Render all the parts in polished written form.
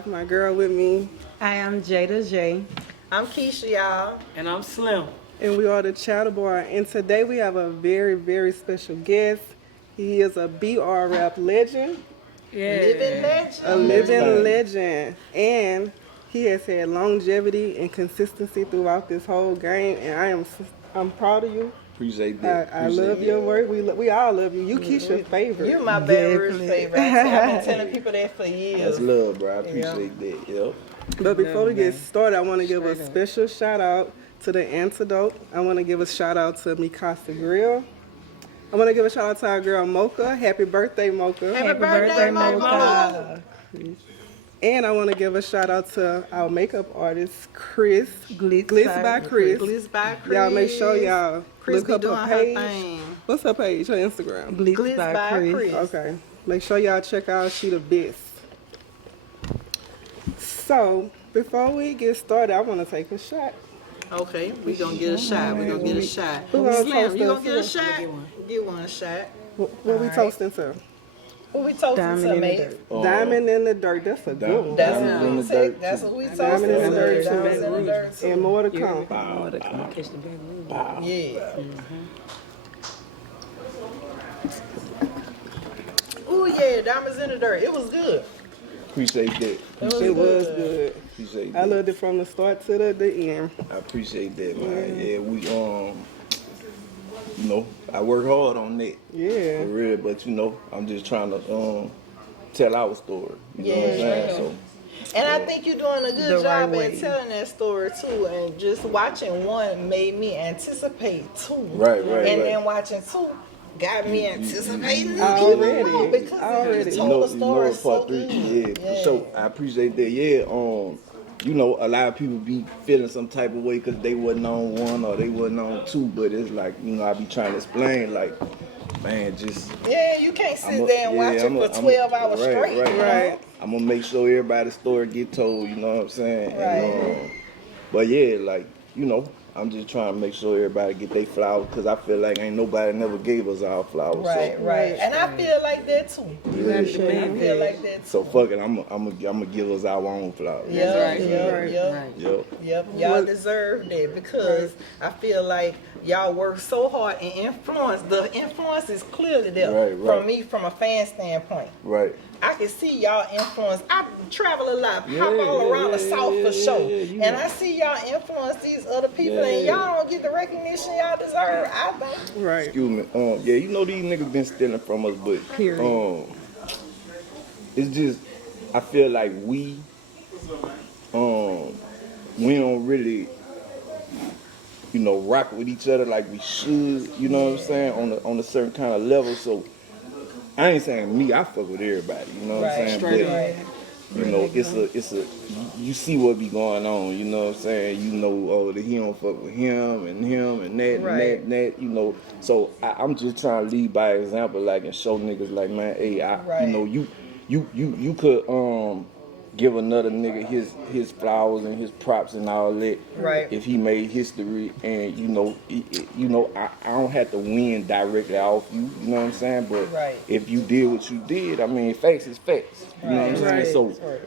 have my girl with me. I am Jada J. I'm Keisha, y'all. And I'm Slim. And we are the Chatterboard. And today we have a very, very special guest. He is a BR rap legend. Living legend. A living legend. And he has had longevity and consistency throughout this whole game. And I'm proud of you. Appreciate that. I love your work. We all love you. You Keisha's favorite. You're my Baton favorite. I've been telling people that for years. That's love, bro. I appreciate that. Yep. But before we get started, I want to give a special shout out to the Antidote. I want to give a shout out to Mikasa Grill. I want to give a shout out to our girl Mocha. Happy birthday, Mocha. Happy birthday, Mocha. And I want to give a shout out to our makeup artist, Chris. Glitz by Chris. Glitz by Chris. Y'all make sure y'all Chris look be up doing her page. her thing. What's her page? Her Instagram. Glitz by Chris. Okay. Make sure y'all check out. She the best. So, before we get started, I want to take a shot. Okay, we gonna get a shot. We gonna get a shot. Who gonna Slim, toast you us? gonna get a shot? Get one shot. What we toasting to? Who we toasting Diamond to, in the mate? dirt. Diamond in the dirt. That's a good one. That's Diamond what in we the take. dirt, That's too. what we toasting Diamond in the dirt, to. too. Diamonds in the dirt too. And more to come. Yeah. Ooh yeah, diamonds in the dirt. It was good. Appreciate that. It was good. Appreciate I that. loved it from the start to the end. I appreciate that, man. Yeah, we you know, I work hard on that. Yeah. For real, but you know, I'm just trying to tell our story. You know what I'm saying? So And I think you're doing a good The job right at way. telling that story too. And just watching one made me anticipate two. Right, And then watching two got me anticipating Already. even more because Already. you told the story so part three. good. Yeah, for sure. I appreciate that. Yeah, you know, a lot of people be feeling some type of way because they wasn't on one or they wasn't on two, but it's like, you know, I be trying to explain, like, man, just Yeah, you can't sit there and watch it for 12 hours straight. Right. I'm gonna make sure everybody's story get told, you know what I'm saying? Right. And, but yeah, like, you know, I'm just trying to make sure everybody get their flowers because I feel like ain't nobody never gave us our flowers. Right, so, right. And I feel like that too. Yeah. I feel like that too. So fuck it, I'm gonna give us our own flowers. Yep. Y'all deserve that because I feel like y'all work so hard and influence. The influence is clearly there Right. from me, from a fan standpoint. Right. I can see y'all influence. I travel a lot, hop Yeah, all around the South for sure. you And know. I see y'all influence these other people, Yeah. and y'all don't get the recognition y'all deserve, I think. Right. Excuse me. Yeah, you know these niggas been stealing from us, but it's just I feel like we don't really, you know, rock with each other like we should. You know what I'm saying? On a certain kind of level. So I ain't saying me. I fuck with everybody. You know what I'm saying? But you know, it's a you see what be going on. You know what I'm saying? You know, that he don't fuck with him and that and that. You know, so I'm just trying to lead by example, like, and show niggas like, man, hey, you know, you could give another nigga his flowers and his props and all that. Right. If he made history, and you know, I don't have to win directly off you. You know what I'm saying? But if you did what you did, I mean, facts is facts. You know what I'm saying? So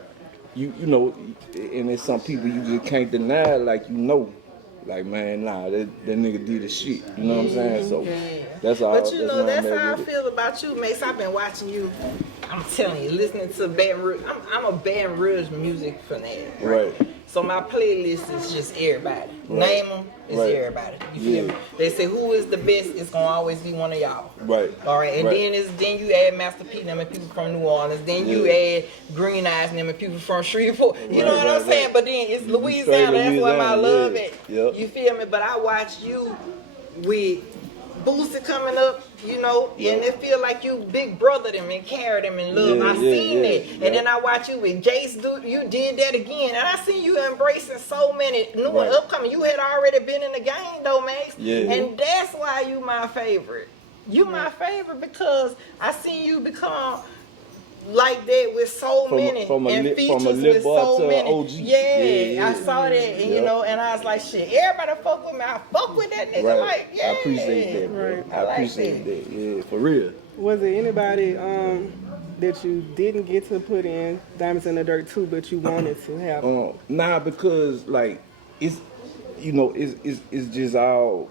you know, and there's some people you just can't deny. Like, you know, like, man, nah, that nigga did the shit. You know what I'm saying? So that's all. But you know, that's how I feel. feel about you, Max. I've been watching you. I'm telling you, listening to Baton Rouge. I'm a Baton Rouge music fanatic. Right. So my playlist is just everybody. Name them, it's everybody. You feel me? They say who is the best, it's gonna always be one of y'all. Right. All right, and then you add Master P and them and people from New Orleans. Then you add Green Eyes and them and people from Shreveport. You know what I'm saying? But then it's Louisiana. That's where my love at. Yep. You feel me? But I watch you with Boosie coming up, you know, and it feel like you big brother them and carry them in love. I seen that. And then I watch you with Jace you did that again. And I seen you embracing so many new and upcoming. You had already been in the game though, Max. And that's why you my favorite. You my favorite because I seen you become like that with so many and features with so many. OG. Yeah, I saw that, and you know, and I was like, shit, everybody fuck with me. I fuck with that nigga. Like, yeah. I appreciate that, bro. I appreciate that. Yeah, for real. Was there anybody that you didn't get to put in Diamonds in the Dirt 2, but you wanted to have? Nah, because like it's it's just all.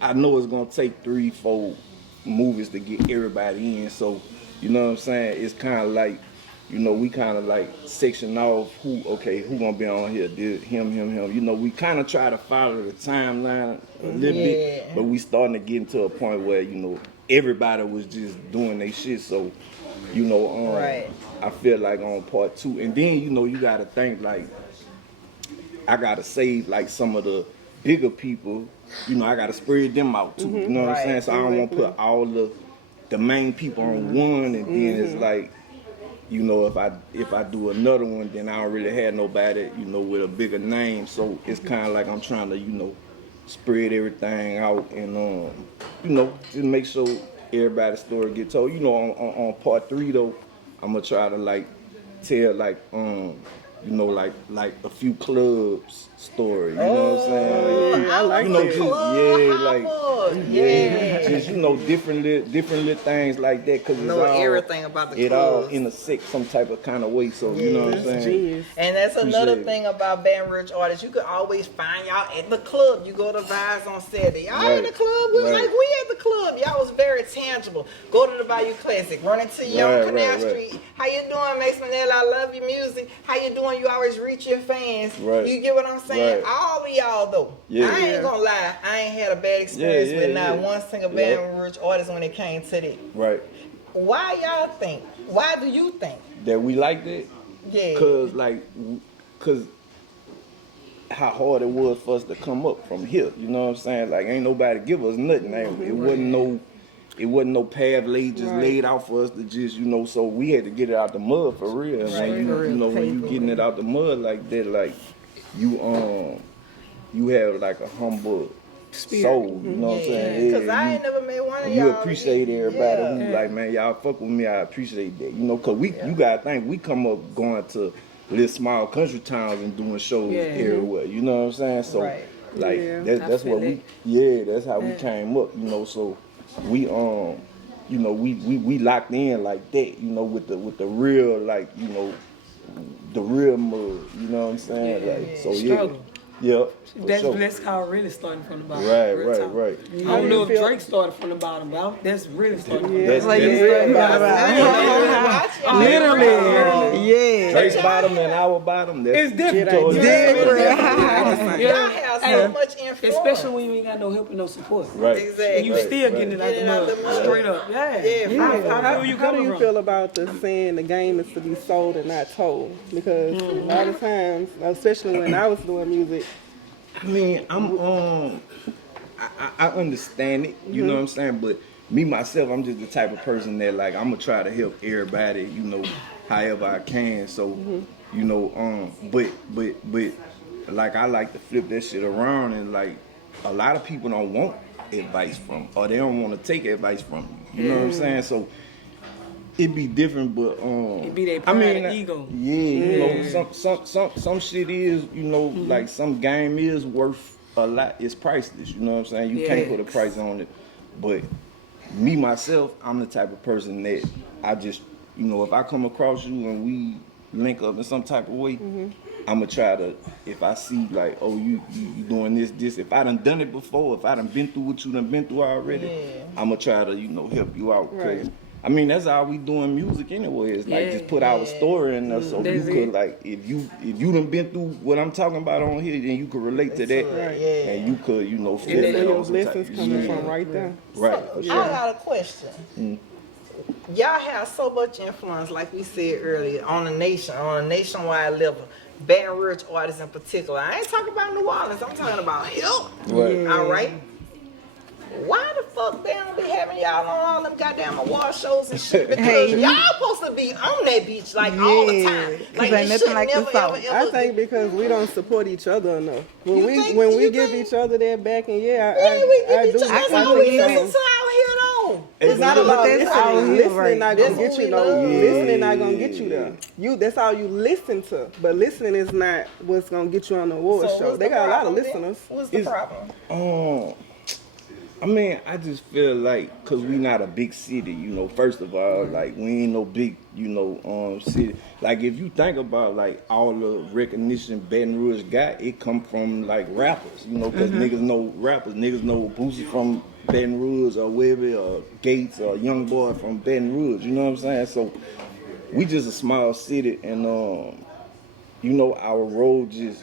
I know it's gonna take 3-4 movies to get everybody in, so you know what I'm saying. It's kind of like, we kind of like section off who gonna be on here. Him. We kind of try to follow the timeline a little bit, but we starting to get into a point where everybody was just doing their shit. So right. I feel like on part 2, and then you gotta think like I gotta save like some of the bigger people. I gotta spread them out too. You know what I'm saying? So I don't want to put all the main people on one, and then it's like, if I do another one, then I don't really have nobody, with a bigger name. So it's kind of like I'm trying to, spread everything out and, just make sure everybody's story get told. On part 3 though, I'm gonna try to like tell like like a few clubs story. You know what I'm saying? I like that. Just different little things like that. Cause know everything about the clubs. It all intersect some type of kind of way. So you know what I'm saying. Genius. And that's another thing about Baton Rouge artists. You can always find y'all at the club. You go to Vibes on Saturday. Y'all in the club. We was like, we at the club. Y'all was very tangible. Go to the Bayou Classic. Run into you on Canal Street. How you doing, Max Minelli? I love your music. How you doing? You always reach your fans. Right. You get what I'm saying? All of y'all though. I ain't gonna lie. I ain't had a bad experience with not one single Baton Rouge artist when it came to that. Right. Why do you think that we liked it? Yeah. Cause how hard it was for us to come up from here. You know what I'm saying? Like ain't nobody give us nothing. It wasn't no path laid out for us to just, so we had to get it out the mud for real. And when you getting it out the mud like that, like you have like a humble soul, you know what I'm saying? Because I ain't never met one of y'all. You appreciate everybody who like, man, y'all fuck with me, I appreciate that. Cause you gotta think, we come up going to little small country towns and doing shows everywhere, you know what I'm saying? So like that's what that's how we came up, so we we locked in like that, with the real, like, the real mud, you know what I'm saying? Like, so struggle. That's how it really started from the bottom. Right. I don't know if Drake started from the bottom, but that's really started from the bottom. That's like you started Literally. Drake's bottom and our bottom. It's different. Y'all have so much influence. Especially when you ain't got no help and no support. Right. Exactly. And you still getting it out the mud. Straight up. How do you feel about the saying the game is to be sold and not told? Because a lot of times, especially when I was doing music, I mean, I understand it, you know what I'm saying? But me, myself, I'm just the type of person that, like, I'm going to try to help everybody, however I can. So, but, like, I like to flip that shit around, and, like, a lot of people don't want advice from, or they don't want to take advice from you. You know what I'm saying? So, it'd be different, but it be their pride and ego. Some shit is, like some game is worth a lot. It's priceless. You know what I'm saying? You can't put a price on it. But me myself, I'm the type of person that I just, if I come across you and we link up in some type of way, I'm gonna try to. If I see like, oh, you doing this. If I done it before, if I done been through what you done been through already, I'm gonna try to, help you out. Cause I mean, that's how we doing music anyway. It's like just put our story in there, so you could like, if you done been through what I'm talking about on here, then you could relate to that, and you could, feel that those lessons coming from right there. Right. So, I got a question. Y'all have so much influence, like we said earlier, on a nationwide level. Baton Rouge artists in particular. I ain't talking about New Orleans. I'm talking about help. All right. Why the fuck they don't be having y'all on all them goddamn award shows and shit? Because y'all supposed to be on that beach like all the time. Like ain't nothing like the South. I think because we don't support each other enough. When we give each other that back, and I do. That's how we listen to out here though. It's not about listening. Listening not gonna get you love. Listening not gonna get you there. That's all you listen to. But listening is not what's gonna get you on the award show. They got a lot of listeners. What's the problem? I mean, I just feel like, cause we not a big city, you know. First of all, like we ain't no big, you know, city. Like if you think about like all the recognition Baton Rouge got, it come from like rappers, you know, cause niggas know rappers, niggas know Boosie from Baton Rouge or Webby or Gates or Young Boy from Baton Rouge, you know what I'm saying? So we just a small city, and you know, our road just.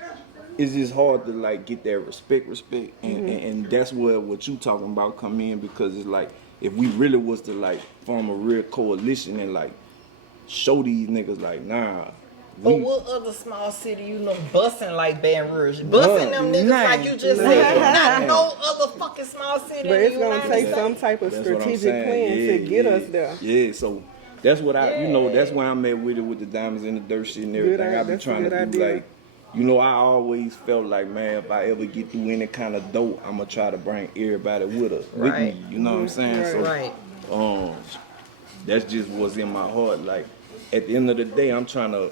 It's just hard to like get that respect, and that's where what you talking about come in, because it's like if we really was to like form a real coalition and like show these niggas like nah. But what other small city you know busting like Baton Rouge? Busting them niggas like you just said. Not no other fucking small city. But in it's the gonna United take States. some type of That's what I'm strategic saying. plan to get us there. Yeah, so that's what you know, that's why I'm at with it with the diamonds and the dirt shit and everything. I be That's a trying to good do idea. like, you know, I always felt like, man, if I ever get through any kind of dope, I'm gonna try to bring everybody with Right. me. You know what I'm saying? So, Right. that's just what's in my heart. Like, at the end of the day, I'm trying to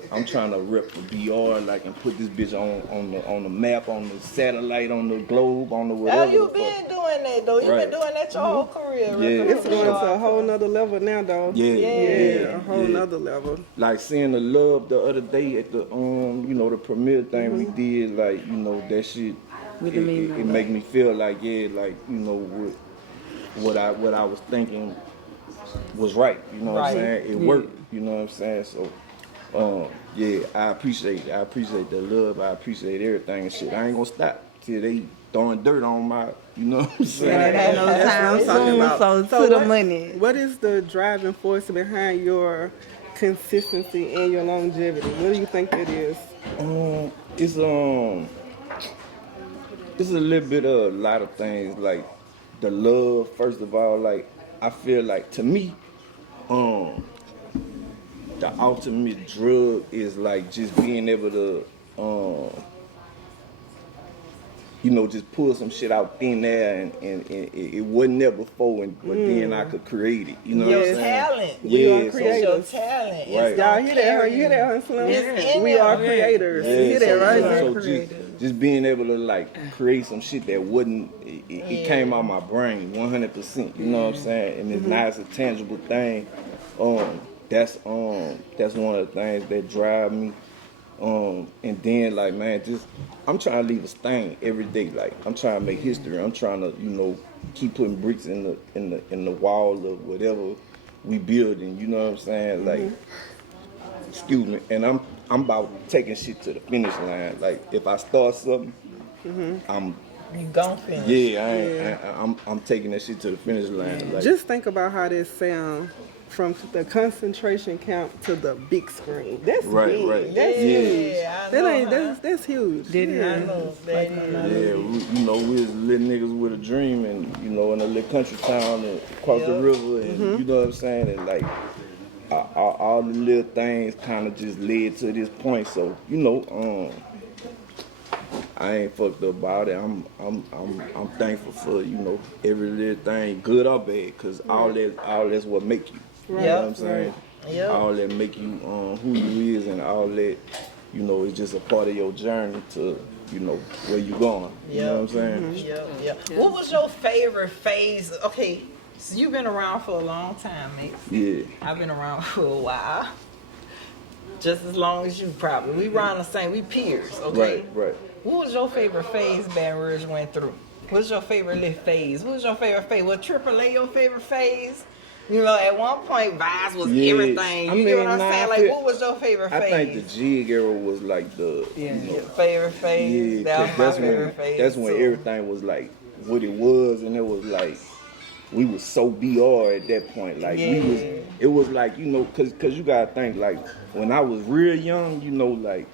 rep for BR, like, and put this bitch on the map, on the satellite, on the globe, on the whatever. How you the been fuck. doing that though? You Right. been doing that your whole career. Yeah. repping It's for going to BR. a whole nother level now, though. Yeah, A whole yeah. nother level. Like seeing the love the other day at the you know, the premiere thing we did, like, you know, that shit it make me feel like, yeah, like, you know, what I was thinking was right, you know what I'm saying? It worked, you know what I'm saying? So yeah, I appreciate the love, I appreciate everything and shit. I ain't gonna stop till they throwing dirt on my, you know what I'm saying? Ain't no time soon, so to the money. What is the driving force behind your consistency and your longevity? What do you think it is? It's a little bit of a lot of things, like the love. First of all, like I feel like to me, the ultimate drug is like just being able to, you know, just pull some shit out thin air, and it wasn't there before, but then I could create it. You know what I'm Your saying? talent. Yeah, are so- It's creators. your talent. It's Right. Y'all gonna hear that? carry You hear that, huh, Slim? It's in We there. are creators. You hear that, right? So just being able to like create some shit that wouldn't, it came out my brain 100%. You know what I'm saying? And it's not as a tangible thing. That's one of the things that drive me. And then like, man, just I'm trying to leave a stain every day. Like I'm trying to make history. I'm trying to, you know, keep putting bricks in the wall of whatever we building. You know what I'm saying? Like, excuse me. And I'm about taking shit to the finish line. Like if I start something, I'm You gon' finish. I'm taking that shit to the finish line. Like, Just think about how this sound from the concentration camp to the big screen. That's Right, big. right. That's Yeah. huge. I That know, ain't that's huge. I know. That yeah, you know, we was little niggas with a dream, and you know, in a little country town and across the river, and you know what I'm saying, and like all the little things kind of just led to this point. So you know, I ain't fucked up about it. I'm thankful for, you know, every little thing, good or bad, cause all that's what make you. You know what I'm saying? Yep. All that make you who you is, and all that, you know, is just a part of your journey to, you know, where you going. You know what I'm saying? Yeah. What was your favorite phase? Okay, so you've been around for a long time, Max. Yeah. I've been around for a while. Just as long as you probably. We around the same, we peers, okay? Right. What was your favorite phase Baton Rouge went through? What's your favorite little phase? What was your favorite phase? Was AAA your favorite phase? You know, at one point, Vibes was Yeah, everything. You get what I'm saying? Like, what was your favorite phase? I think the jig era was like the, you know, Your favorite phase? yeah, That 'cause was my favorite phase. that's when too. everything was like what it was, and it was like we was so BR at that point. Like it was like, you know, cause you gotta think, like when I was real young, you know, like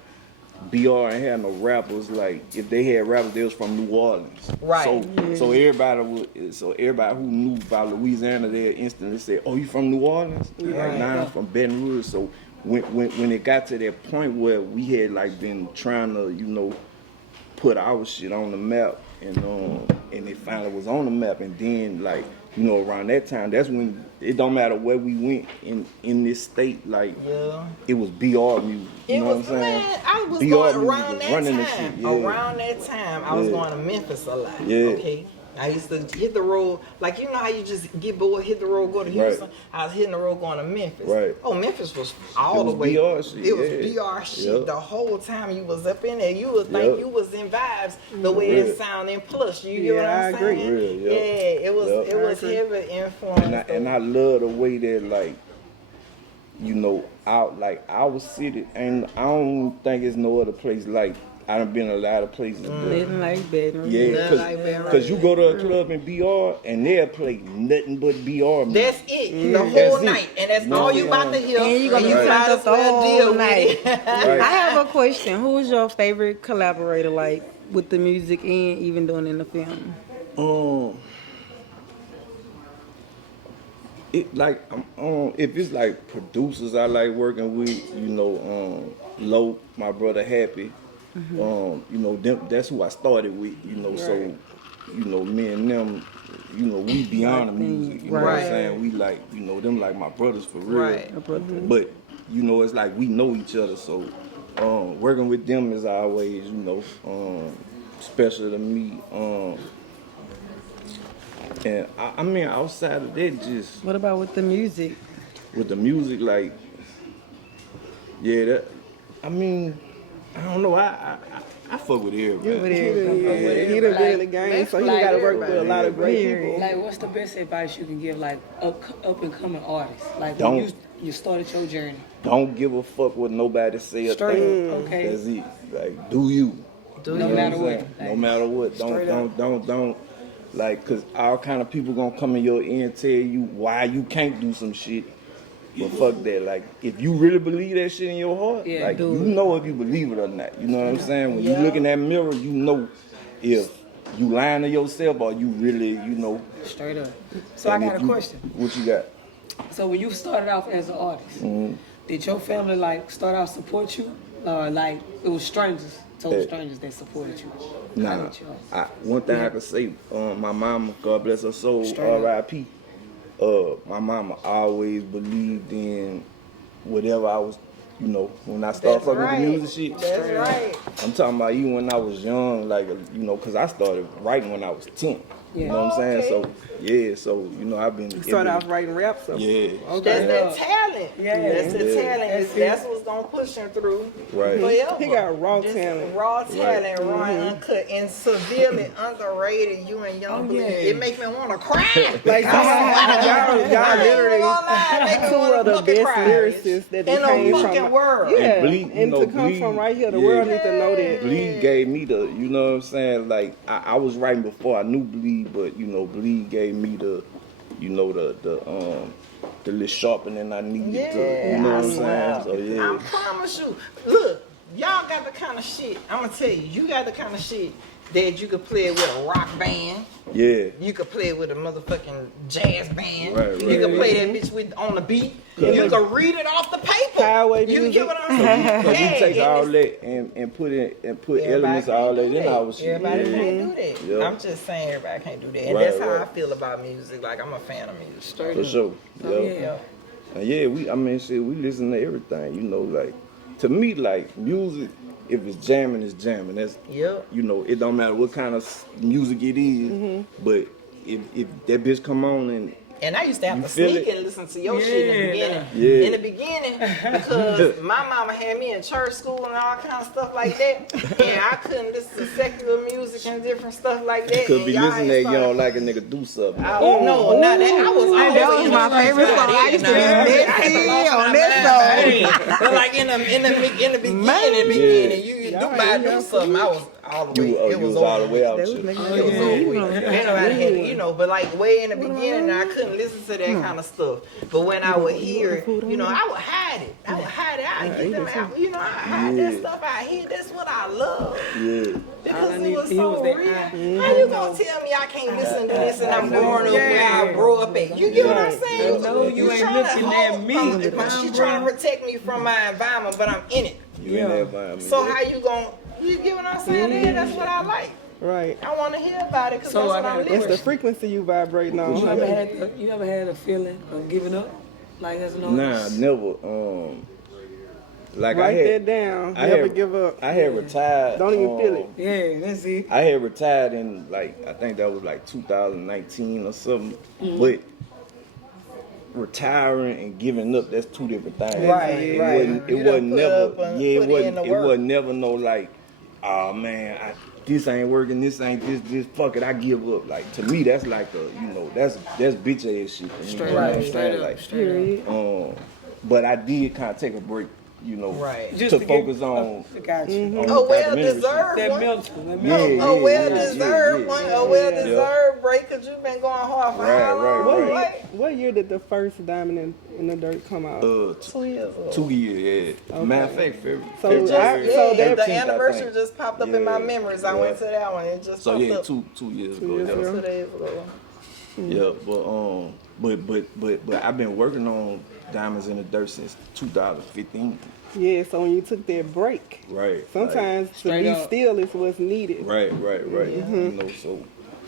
BR ain't had no rappers. Like if they had rappers, they was from New Orleans. Right. So everybody who knew about Louisiana, they instantly said, "Oh, you from New Orleans?" Like, nah, I'm from Baton Rouge. So when it got to that point where we had like been trying to, you know, put our shit on the map, and it finally was on the map, and then like, you know, around that time, that's when it don't matter where we went in this state, like it was BR music. You know what I'm saying? Man, I was BR going music around was that running time. the shit, yeah. Around that time, I was going to Memphis a lot. Yeah. Okay. I used to hit the road, like you know how you just get bored, hit the road, go to Houston. Right. I was hitting the road going to Memphis. Right. Oh, Memphis was all It was the way. BR shit, It was yeah. BR shit Yep. the whole time you was up in there. You would think Yep. you was in vibes the way Real. it sounded. Plus, you get what Yeah, I'm I agree. saying? Real, yep. Yeah, it was Yep. it was heavy influence. And I love the way that like, you know, our city, and I don't think it's no other place like. I done been a lot of places. But Nothing like Baton Rouge. yeah, Nothing like Baton Rouge. cause you go to a club in BR and they'll play nothing but BR music. That's it, the whole That's it. night, and that's No, all you about to hear. And you gonna be might turned as up the well whole deal with night. it. Right. I have a question. Who's your favorite collaborator, like with the music and even doing in the film? It like if it's like producers I like working with, you know, Low, my brother Happy, you know, that's who I started with, you know, so you know, me and them, you know, we beyond the music, you know what I'm saying? We like, you know, them like my brothers for real. Right. But you know, it's like we know each other, so working with them is always, you know, special to me. And I mean, outside of that, just What about with the music? with the music, like, yeah, that. I mean, I don't know. I fuck with everybody. He done been in the game, so he done got to work with a lot of great people. Like, what's the best advice you can give, like, up and coming artists? Like, Don't. when you started your journey. Don't give a fuck what nobody say or Straight think. up, okay. That's it. Like, do you? No You know matter I'm what. saying? No matter what. Don't. Like, cause all kind of people gonna come in your ear and tell you why you can't do some shit. But fuck that. Like, if you really believe that shit in your heart, Yeah, like, you know if you believe it or not. You know what I'm saying? When you look in that mirror, you know if you lying to yourself or you really, you know. Straight up. So I and got if a question. What you got? So when you started off as an artist, Mm-hmm. did your family, like, start out support you? Or, like, it was strangers, total Eh. strangers that supported you? How Nah, did y'all- one thing I can say, my mama, God bless her soul, R.I.P. My mama always believed in whatever I was, you know, when I started That's fucking right. with the music shit. That's right. I'm talking about even when I was young, like, you know, cause I started writing when I was 10. You know what I'm saying? So, yeah, so, you know, I've been. Started off writing rap, so. Yeah. That's that talent. Yeah. That's the Yeah. talent. That's what's gonna push him through. Right. Forever. He got raw Just talent. Raw talent, raw and uncut, and severely underrated. You and Young Blue. It make me want to cry. Like, y'all literally two of the best lyricists that they in came the fucking from. world. Yeah, And Bleed, you and know, to come Bleed, from right here, the yeah. world needs to know that. Bleed gave me the, you know what I'm saying? Like, I was writing before I knew Bleed, but, you know, Bleed gave me the, you know, the little sharpening I needed to, you know what I'm saying? So, I yeah. promise you. Look, y'all got the kind of shit. I'm gonna tell you, you got the kind of shit that you could play with a rock band. Yeah. You could play it with a motherfucking jazz band. Right, You right. could play that bitch with on the beat. You could read it off the paper. Highway You music. get what I'm saying? Cause you take and all it's- that and put everybody elements of all can't that do in our shit. Everybody Yeah. can't do that. Yeah. I'm just saying everybody can't do that. And Right, that's how right. I feel about music. Like, I'm a fan of music. Straight For up. sure. Oh, Yeah. yeah. And yeah, I mean, shit, we listen to everything, you know, like, to me, like, music, if it's jamming, it's jamming. That's, Yep. you know, it don't matter what kind of music it is, but if that bitch come on And I used to have You to feel sneak it? and listen to your shit in the beginning. Yeah. In the beginning, because my mama had me in church school and all kind of stuff like that. And I couldn't listen to secular music and different stuff like that. you could and be y'all listening ain't that you started- don't like a nigga do something. No, not that. I was always That was my favorite song. I used to be messy on that song. But like in the beginning, you do buy do something. I was all the way. You was all the way out. They was shit. making It was over with. Ain't nobody had it, you know, but like way in the beginning, I couldn't listen to that kind of stuff. But when I would hear it, you know, I would hide it. I would get them out, you know, I hide that stuff out here. That's what I love. Yeah. Because it was he was so that real. high. How you gonna tell me I can't listen to this and I'm growing up where I grew up at? You get what I'm saying? No, you ain't looking at me. She trying to protect me from my environment, but I'm in it. You in that environment. So how you gonna, you get what I'm saying? Yeah, that's what I like. Right. I want to hear about it because So that's I what got I'm a It's listening. the frequency you vibrating on. You ever had a feeling of giving up? Like as an Nah, artist? never. Like Write I had, that down. I Never had, give up. I had retired. Don't even feel it. Yeah, that's it. I had retired in like I think that was like 2019 or something. But retiring and giving up, that's two different things. Right, It right. wasn't, You it done wasn't put never, up and yeah, put it wasn't, in the it work. wasn't never no like, oh man, this ain't working, this ain't this, fuck it, I give up. Like to me, that's like that's bitch ass shit. For me, Straight you know what up, I'm straight saying? up, Like, straight up. but I did kind of take a break, Right. Just to focus on. I got you. on A well documentary shit. deserved That one. mental. That Yeah, mental. A well yeah, deserved yeah. one. A well deserved break because you've been going hard for Right, how long? right. Like, What year did the first Diamond in the Dirt come out? 2 years ago. 2 years, yeah. Matter of fact, February. So February so Yeah, that- the 13th, I anniversary think. just popped up in my memories. I went to that one. It just So popped yeah, up 2 years ago. years yeah. ago. 2 days ago. Yeah, but I've been working on Diamonds in the Dirt since 2015. Yeah, so when you took that break, Right. sometimes to Straight be up. still is what's needed. Right. You know, so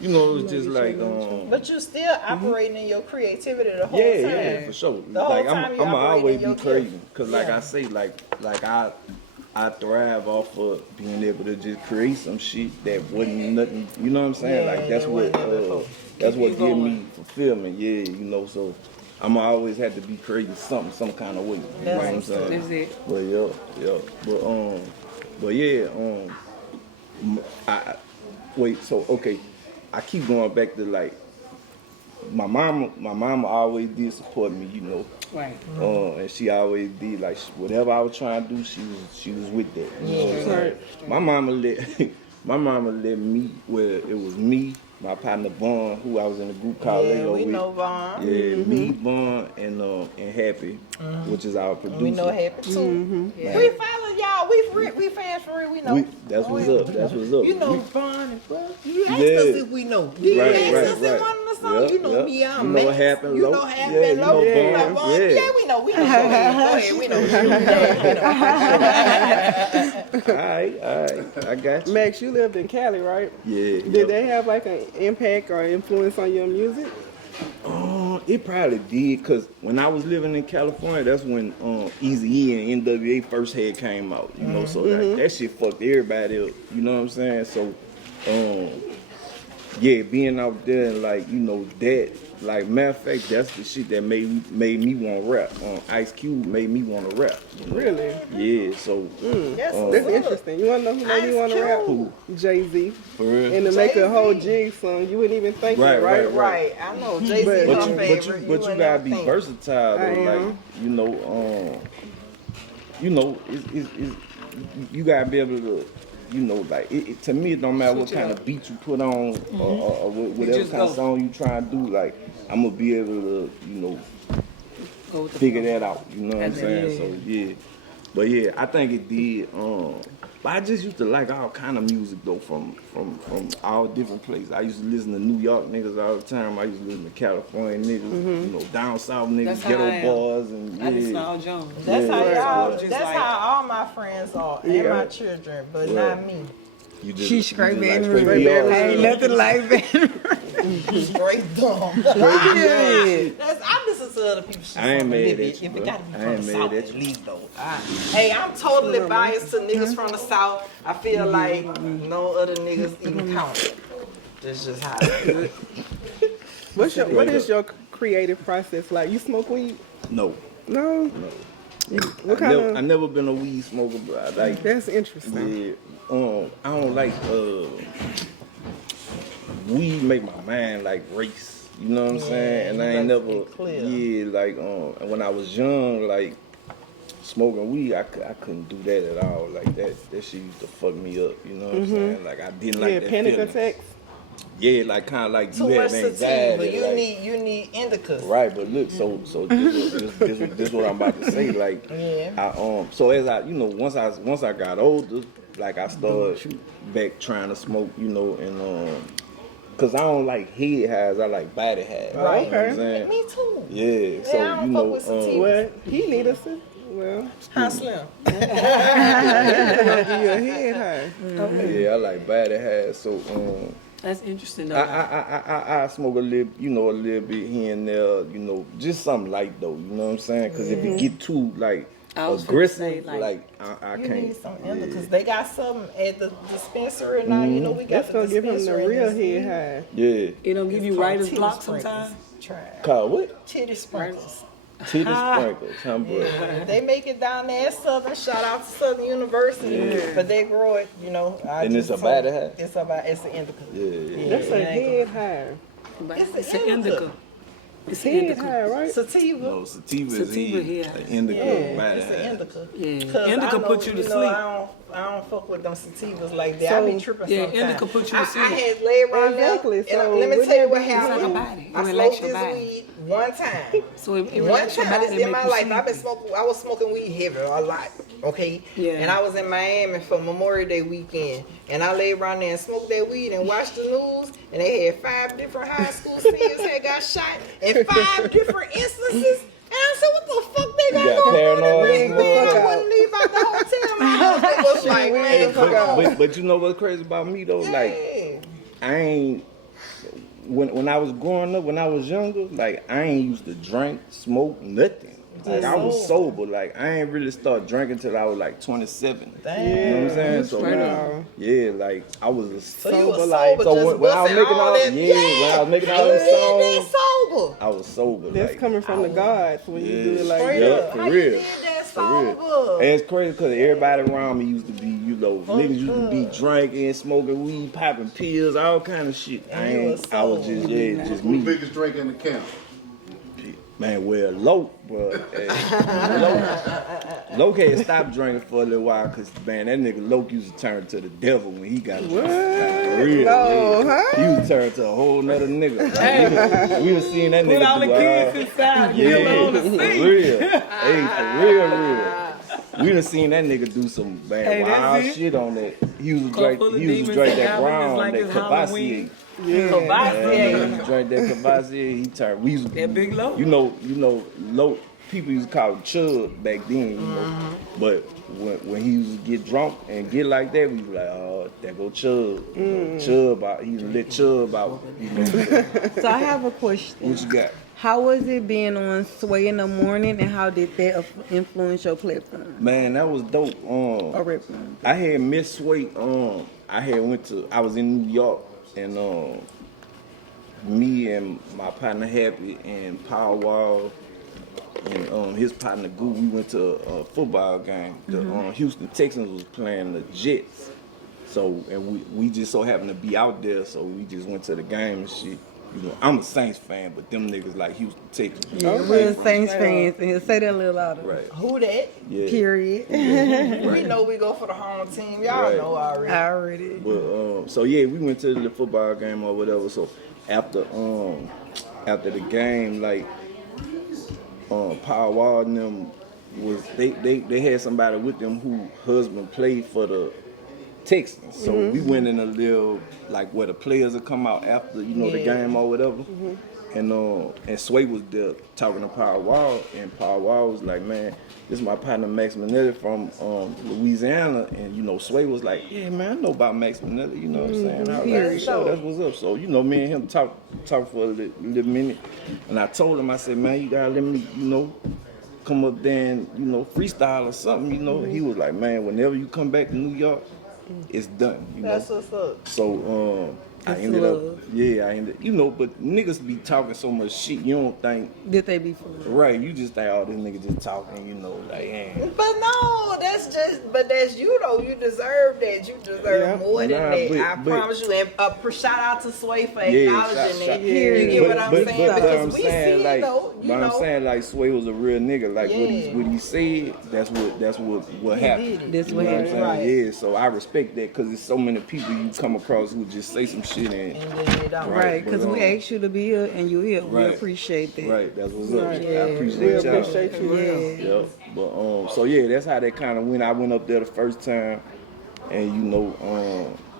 it was just like But you still operating in your creativity the whole time. yeah, for sure. The whole Like time you I'm always operating be your creating, gift. cause like Yeah. I say, like I thrive off of being able to just create some shit that wasn't nothing. You know what I'm saying? Yeah, Like that's that what wasn't there before. that's what Keep give going. me fulfillment. Yeah, you know, so I'm always have to be creating something, some kind of way. You know what I'm saying? That's it. But I wait. So okay, I keep going back to like my mama always did support me. You know. Right. And she always did like whatever I was trying to do, she was with that. You know what I'm saying? My mama let me it was me, my partner Vaughn, who I was in a group called Yeah, Lego we with. know Vaughn. Yeah, me, Vaughn, and Happy, which is our producer. We know Happy too. Yeah. We follow y'all. We fans for real. We know. That's what's up. That's what's up. You know We- Vaun and Bud. You asked Yeah. us if we know. Did you Right, ask right, us in right. one of the songs? Yep, You know yep. me, I'm You know Max. Happen You Low. know Happen Yeah, you Low. know You know Vaughn. Vaun. Yeah. Yeah, we know. We know. Go ahead. We know. All right. I got you. Max, you lived in Cali, right? Yeah. Did they have like an impact or influence on your music? It probably did, cause when I was living in California, that's when Eazy-E and NWA first had came out. You know, so like, that shit fucked everybody up. You know what I'm saying? So, yeah, being out there and like that, like matter of fact, that's the shit that made me want to rap. Ice Cube made me want to rap. You know? Really? Yeah. So That's That's interesting. You wanna know who made me want to rap? Who? Jay-Z. for real. And to make a whole Jay-Z. jig song, you wouldn't even think Right, it, right? right. Right. I know. Jay-Z But- is But my you favorite. gotta ain't be never think. versatile though. I Like it's you gotta be able to. Like to me, it don't matter what kind of beat you put on or whatever just kind of go. song you try to do. Like I'm gonna be able to, Go with the figure flow. that out. You know what I'm That's saying? it. So yeah, but yeah, I think it did. But I just used to like all kind of music though from all different places. I used to listen to New York niggas all the time. I used to listen to California niggas, down south niggas, That's how ghetto I am. boys, and I listen to yeah. Al Jones. That's how Yeah, y'all. just That's like- how all my friends are, and my children, but not me. You just, She straight you just Baton straight Rouge. DR. Ain't nothing like that. Straight dumb. Period. I listen to other people's shit. I ain't from mad a at little you, bit. If bro. it gotta be I from ain't the mad South, at at you. least though. Hey, I'm totally biased to niggas from the South. I feel like no other niggas even count. That's just how it is. What is your creative process like? You smoke weed? No. No. What kind I of? never been a weed smoker, but I like. That's interesting. Yeah. I don't like weed make my mind like race. You know what I'm saying? And I ain't you like to never. get clear. Yeah, like when I was young, like smoking weed, I couldn't do that at all. Like that shit used to fuck me up. You know what I'm saying? Like I didn't like Yeah, that panic feeling. attacks. Yeah, like kind of like Too you much have anxiety. sativa. You like- need indicas. Right, but look, so this what I'm about to say. Like, Yeah. so as I, once I got older, like I started back trying to smoke, and cause I don't like head highs, I like body highs. Right. You know what I'm saying? Me too. Yeah, so Yeah, I don't fuck with sativa. Well, he need us. Well, How slim? he's gonna give you a head high. yeah, I like body highs. So That's interesting though. I smoke a little bit here and there, just something light though. You know what I'm saying? Cause if it get too like I was finna aggressive. say, Like I You can't. need some because they got some at the dispensary now. You know we got That's the gonna give him the dispensary real in this head high. Yeah. it don't give you called writer's titty block sprinkles. sometimes. Try it. Called what? Titty sprinkles. Titty sprinkles. Huh, bro? Yeah, they make it down there at Southern. Shout out to Southern University, but they grow it. You know, And it's a body high? It's an indica. Yeah. That's a head high. But It's an an indica. indica. It's an Head indica. high, right? Sativa. No, sativa is Sativa, in yeah. an indica body It's high. an indica. Yeah. 'Cause Indica I know, put you to know, sleep. I don't fuck with them sativas like that. I be tripping yeah, sometimes. indica put you to I sleep. had laid around Exactly, there, so and let me would tell you that what be- happened. It's like a body. It I relax smoked your this body. weed one time. So it One relax your time body this and in make my you life, I've been sleepy. smoking. I was smoking weed heavy a lot, okay. Yeah. And I was in Miami for Memorial Day weekend, and I laid around there and smoked that weed and watched the news, and they had 5 different high school seniors had got shot in 5 different instances. And I said, what the fuck they got got going on paranoid in and Greenville? I stuff. wouldn't leave out the hotel. My husband was like, man, come on. But you know what's crazy about me though? Like Yeah. I ain't when I was growing up, when I was younger, like I ain't used to drink, smoke, nothing. Like I was sober. Like I ain't really start drinking till I was like 27. Damn. You know what I'm saying? So Right now, yeah, like I was a So you was sober like. sober, So just when I was busting making all all, that- when I was making all You them did that songs, sober. I was sober. That's like, coming from the gods when you do it like Straight Yeah, that. up. for How you real. did that For real. sober? And it's crazy because everybody around me used to be, you know, niggas used to be drinking, smoking weed, popping pills, all kind of shit. And you was I was just, yeah, just me. Biggest drink in the camp. Man, well, Loke had stopped drinking for a little while because, man, that nigga Loke used to turn to the devil when he got drunk. For real, No, yeah. huh? He used to turn to a whole nother nigga. We was seeing that nigga Put all the do kids all- inside. Kill on the for scene. real. Hey, for real. We done seen that nigga do some Hey, that's wild it. shit on that. He used to Cup drink, full of he used to demons drink and that goblins brown, like that it's Cavassier. Halloween. Yeah. He used to drink that Cavassier. He turned. We used to, That big low. You know, low. People used to call it chub back then, you know. But when he used to get drunk and get like that, we was like, oh, there go Chub. Chub out. He used to let Chub out. You know. So I have a question. What you got? How was it being on Sway in the morning, and how did that influence your platform Man, that was dope. or repertoire? I had Miss Sway. I was in New York, and me and my partner Happy and Power Wall and his partner Goo, we went to a football game. The Houston Texans was playing the Jets. So, and we just so happened to be out there, so we just went to the game and shit. You know, I'm a Saints fan, but them niggas like Houston Texans. Yeah, we're Saints fans, and say that a little louder. Right. Who that? Yeah. Period. We know we go for the home team. Y'all Right. know already. Already. But so yeah, we went to the football game or whatever. So after the game, like Power Wall and them was they had somebody with them who husband played for the Texans. So we went in a little like where the players would come out after the game or whatever. And Sway was there talking to Power Wall, and Power Wall was like, man, this is my partner Max Minelli from Louisiana, and Sway was like, yeah man, I know about Max Minelli, you know what I'm saying? I was like, sure, that's what's up. So me and him talk for a little minute, and I told him, I said, man, you gotta let me, come up there and freestyle or something, He was like, man, whenever you come back to New York, it's done, That's what's up. So I That's ended love. up, but niggas be talking so much shit, you don't think, Did they be for real? right, you just think, oh, this nigga just talking, like, But no, that's you though. You deserve that. You deserve more than Nah, that. but- I but- promise you. And shout out to Sway for Yeah, acknowledging shout- that. Here, You get what I'm saying? but Because I'm we saying, see like, it though. You but know. I'm saying, like, Sway was a real nigga. Like, Yeah. what he said, that's what happened. did it. That's You what know happened. I'm saying? Right. Yeah, so I respect that because there's so many people you come across who just say some shit and And then they don't. Right, because we asked you to be here, and you here. We Right. appreciate that. right, that's what's up. Right. I We appreciate y'all. appreciate you. Yeah. Yep. But so yeah, that's how that kind of went. I went up there the first time, and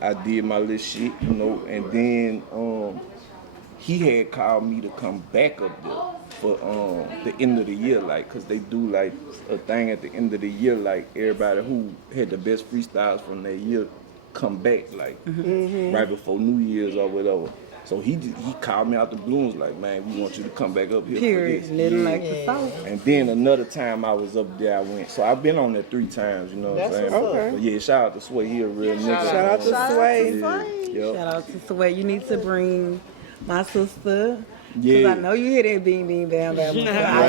I did my little shit, and then he had called me to come back up there for the end of the year, like, cause they do like a thing at the end of the year, like everybody who had the best freestyles from that year come back, like right before New Year's or whatever. So he called me out the blue and was like, man, we want you to come back up here Period. for this. Nothing like the South. And then another time I was up there, I went. So I've been on there 3 times, you know what I'm saying? What's up. Okay. But yeah, shout out to Sway, he a real nigga. Shout out to Sway. Yep. Shout out to Sway. You need to bring my sister. Cause Yeah. I know you hear that bing bing bam bam. I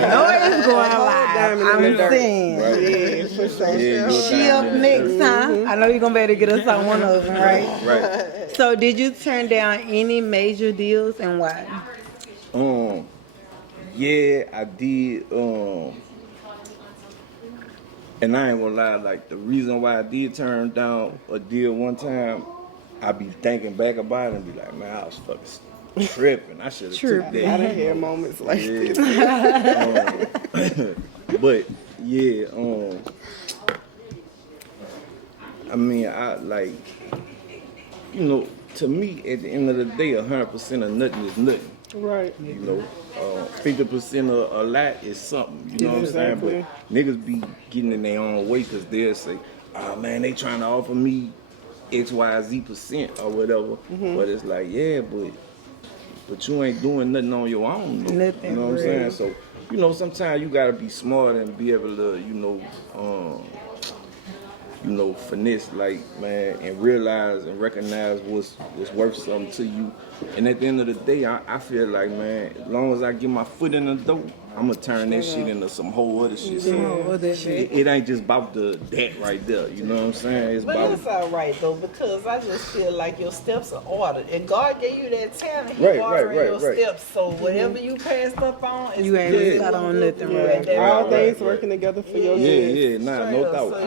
know it's going live. Diamond in I'm the dirt. saying. Right. Yeah, for sure. Yeah, She up next, huh? I know you're gonna be able to get us on one of them, right? Right. So, did you turn down any major deals and why? Yeah, I did. And I ain't gonna lie, like the reason why I did turn down a deal one time, I be thinking back about it and be like, man, I was fucking tripping. I should have took I that. done had moments like this. But yeah, I mean, I like, you know, to me, at the end of the day, 100% of nothing is nothing. Right. You know, 50% of a lot is something. You know what I'm saying? Exactly. But niggas be getting in their own way because they'll say, "Oh man, they trying to offer me X, Y, Z% or whatever." But it's like, yeah, but you ain't doing nothing on your own. Though. Nothing, You know what I'm right. saying? So, you know, sometimes you gotta be smart and be able to, finesse, like, man, and realize and recognize what's worth something to you. And at the end of the day, I feel like, man, as long as I get my foot in the door, I'm gonna turn that shit into some whole other shit. So it ain't just about that right there. You know what I'm saying? It's But about it's all right though, because I just feel like your steps are ordered, and God gave you that talent. He Right, ordering right, your right. steps. So whatever you passed up on, is You ain't good. missed out on nothing, Yeah, right? that All right. things working together for your good. yeah, nah, Straight no up, doubt. so you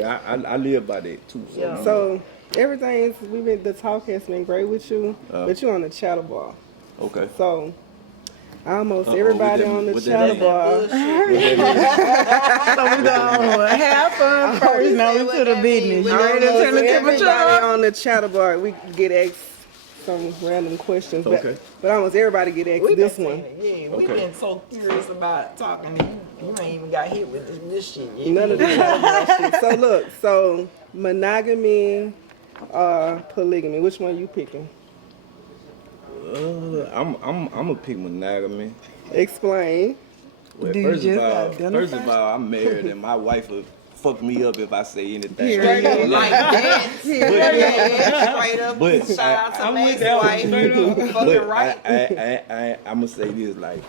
gonna I live by that too. So, Yeah. So everything's the talk has been great with you, but you on the chatter bar. okay. So almost Uh-oh, everybody what that- on the what that chatter mean? bar. So we gonna have fun first. Now we to the business. You ready to turn the temperature Everybody up? on the chatter bar, we get asked some random questions, Okay. but almost everybody get asked We been this saying one. it, yeah, we've Okay. been so curious about talking to you. You ain't even got hit with this shit yet. None of the chatter bar shit. So look, so monogamy, polygamy. Which one you picking? I'm gonna pick monogamy. Explain. Well, Do you first just of identify? all, I'm married and my wife will fuck me up if I say anything. Period. Like that. Yeah, straight up. But Shout out to I'm with Max that one, wife. straight up. Fucking But right. I'm gonna say this, like,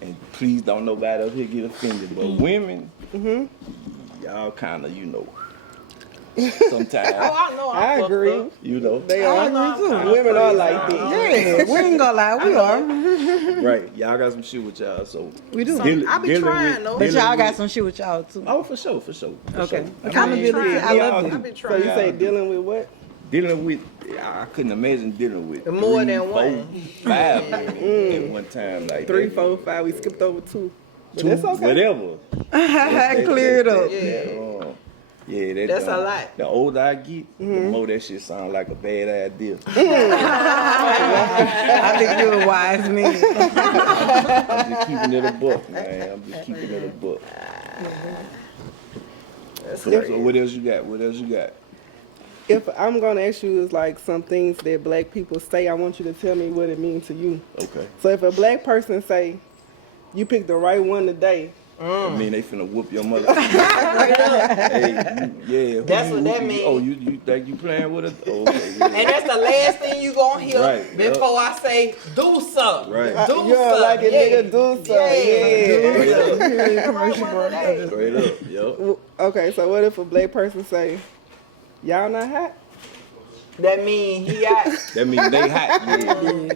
and please don't nobody up here get offended, but women, y'all kind of, sometimes, Oh, I know. I fucked agree. up. They are. Women are like this. Yeah, we ain't gonna lie, we are. right? Y'all got some shit with y'all, so We do. I be trying though. But y'all got some shit with y'all too. Oh, for sure. Okay. Sure. Accountability. I love I it. be So trying. you say dealing with what? Dealing with, I couldn't imagine dealing with More 3, than 4, one. 5 women at one time, like 3, that. 4, 5. We skipped over 2. But 2, that's okay. whatever. Clear it up. Yeah, That's a lot. The older I get, the more that shit sound like a bad idea. I think you're a wise man. I'm just keeping it a buck, man. I'm just keeping it a buck. So what else you got? If I'm gonna ask you is like some things that black people say, I want you to tell me what it means to you. Okay. So if a black person say, you picked the right one today, I mean, they finna whoop your mother. Hey, who That's you what that whooping? mean. Oh, you think you playing with us? Oh, okay. Yeah. And that's the last thing you gonna hear Right, before I say do something. Right. Do you don't like a nigga do something. Yeah. Straight up, yo. Okay, so what if a black person say, y'all not hot? That mean he out. That means they hot. Yeah.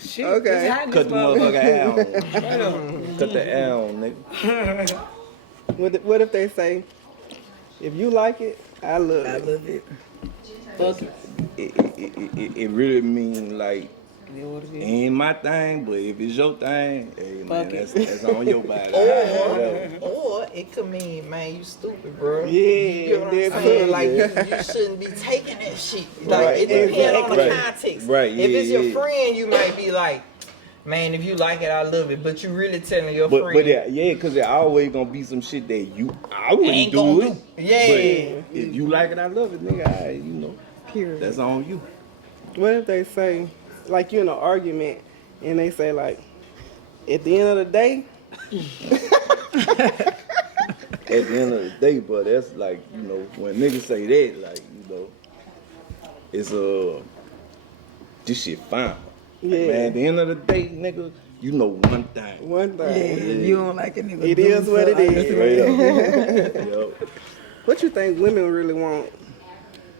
Shit, Okay. it's hot in Cut this the motherfucker out. Cut the L, nigga. What if they say, if you like it, I love it. love it. Fuck it. It really mean like, You know what it is? ain't my thing, but if it's your thing, hey man, Fuck it. that's on your body. Or it could mean, man, you stupid, bro. Yeah, You know what I'm that's saying? it. Like, you shouldn't be taking that shit. Like, Right, it depends on the right. context. Right, If yeah, it's your yeah. friend, you might be like, man, if you like it, I love it. But you really telling your But friend. yeah, because there always gonna be some shit that I wouldn't Ain't do gonna it. do. Yeah. But if you like it, I love it, nigga. Period. That's on you. What if they say, like you in an argument, and they say like, at the end of the day, At the end of the day, but that's like, you know, when niggas say that, like, you know, it's this shit fine. Yeah. Man, at the end of the day, nigga, you know one thing. one Yeah, thing. if you don't like a nigga, It do is what it something. is. Straight up. Yo, What you think women really want?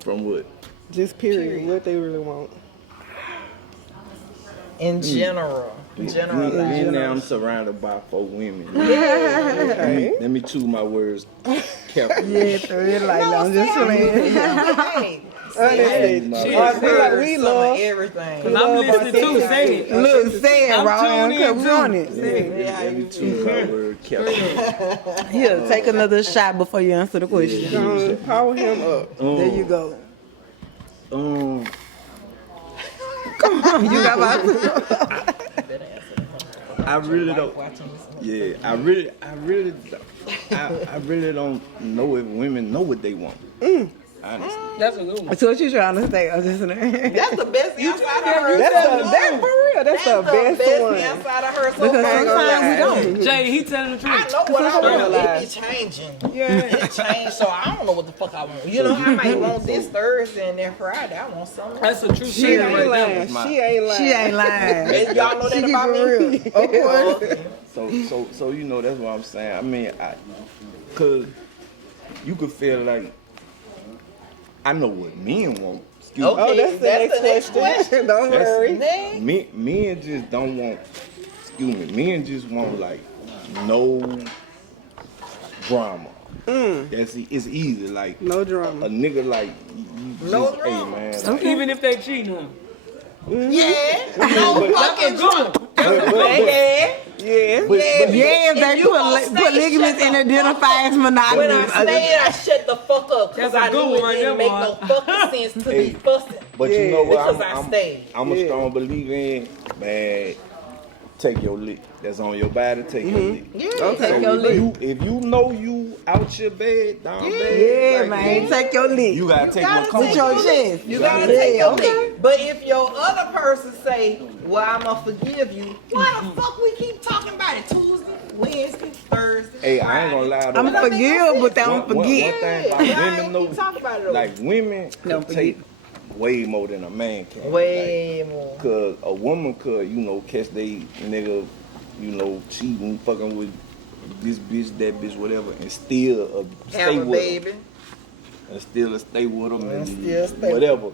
from what? Just period. What they really want? In general. Right now I'm surrounded by 4 women. Okay. Let me choose my words carefully. Yeah, for real, like, I'm just saying. Hey, Honestly, My Shit. words. we like we some love. of everything. Cause I'm listening too. Say it. Look, say it, I'm Ron, tuned in, because we on it. Let me choose my words carefully. Here, take another shot before you answer the question. Power him up. There you go. You got about I really don't. Yeah, I really don't know if women know what they want. Honestly. That's a good one. So what you trying to say? I'm just saying. That's the best answer I heard. That's for real. That's the best one. answer I heard so Because far. sometimes we don't. Jay, he telling the I truth. know what I want. lie. It be changing. Yeah. It changed, so I don't know what the fuck I want. You know, I might want this Thursday and then Friday I want something. That's a true She statement ain't right lying. there. That's my- She ain't lying. She ain't lying. And y'all know that She about keep me? it real. Of course. So you know that's what I'm saying. I mean, cause you could feel like I know what men want. Excuse me. Oh, that's the next question. Don't That's- worry. Next. Men just don't want. Excuse me. Men just want like no drama. It's easy. Like No a drama. nigga like you No just, hey drama. man. Like, Even if they cheating on him. Yeah. No fucking drama. Yeah. Yeah. but- Yeah, if they you put, gonna put stay ligaments shut and the identify as When I monogamous. stayed, I shut the fuck up because That's a I good knew one it right didn't there, make no boy. fucking sense to be fussing. But you know what? Because I stayed. I'm a Yeah. strong believer in, man, take your lick. That's on your body, take your lick. Yeah. Okay. Take your lick. If you know you out your bed, down bed, Yeah, like, man. Take your lick. you gotta take gotta what comes With take your with it. chest. You gotta Yeah, take your okay. lick. But if your other person say, well, I'ma forgive you, why the fuck we keep talking about it? Tuesday, Wednesday, Thursday, Hey, I ain't gonna lie though. I'm forgive, but they don't One forget. thing about Yeah, women I though, ain't talking about it though. like women Don't could take way more than a man can. Way more. Cause a woman could, you know, catch they nigga, you know, cheating, fucking with this bitch, that bitch, whatever, and still Have stay a with baby. them. And still stay with them and still stay whatever.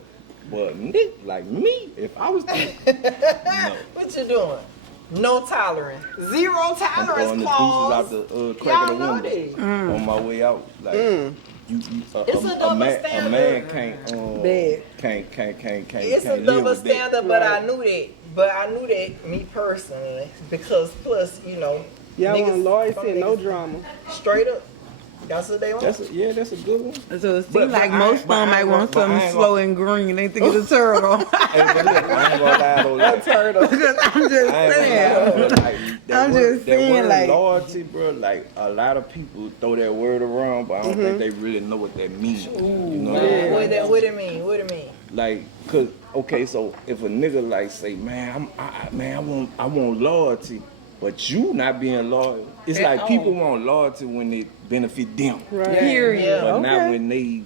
But Nick, like me, if I was to, no. What you doing? No tolerance. Zero I'm tolerance throwing the clause. deuces out the crack of the Y'all know window that. on my way out. Like It's a double man standard. can't Bad. can't It's a live double with that. standard, but I knew that. But I knew that, me personally, because plus, you know, Y'all niggas- want Lloyd some said no niggas drama. Straight up. That's what they want. That's a good one. So it But- seems like but I most ain't- but I of them might ain't want gonna- but I something ain't slow gonna- and green. They think it's a turtle. Hey, but look, I ain't gonna lie though. Like, Turtle. Because I'm just I ain't saying. gonna lie, though, like, I'm just saying, that word like- loyalty, bro. Like a lot of people throw that word around, but I don't think they really know what that means. You know what I'm saying? What it mean? What it mean? Like, cause okay, so if a nigga like say, man, I want loyalty, but you not being loyal, it's At like people all. want loyalty when it benefit them, Right. Period. Yeah. but not Okay.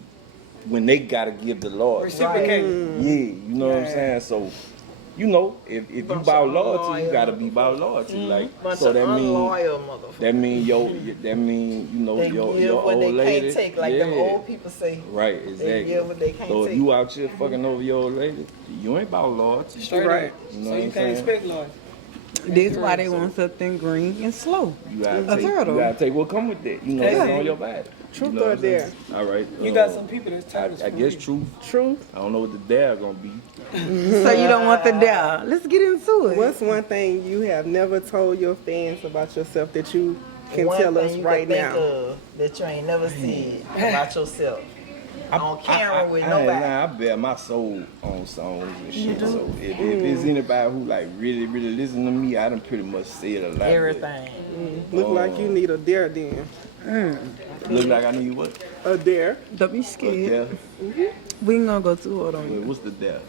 when they gotta give the loyalty. Reciprocate. Yeah, you know what I'm saying. So, you know, if you Bunch about of loyalty, you unloyal gotta be about loyalty. Like, Bunch so of that mean unloyal motherfuckers. you know They your give what old they lady. can't take, like them old people say. Right, They exactly. give what they can't So if take. you out here fucking over your old lady, you ain't about loyalty. Straight Right. up. You know So what you I'm can't saying? expect Lord. This why they want something green and slow. You gotta A take, turtle. you gotta take what come with that. You know, Yeah. it's on your body. Truth You know or what I'm saying? dare? All right. You got some people that's tired of I guess truth. Truth. I don't know what the dare gonna be. So you don't want the dare. Let's get into it. What's one thing you have never told your fans about yourself that you can One tell thing us you right can think now? of that you ain't never said about yourself. On camera with I ain't nobody. lying, I bear my soul on songs and shit. So if it's anybody who like really listen to me, I done pretty much said a lot. but Everything. Look like you need a dare then. Look like I need what? A dare. Don't be A scared. dare? We ain't gonna go too hard on Wait, you. what's the dare?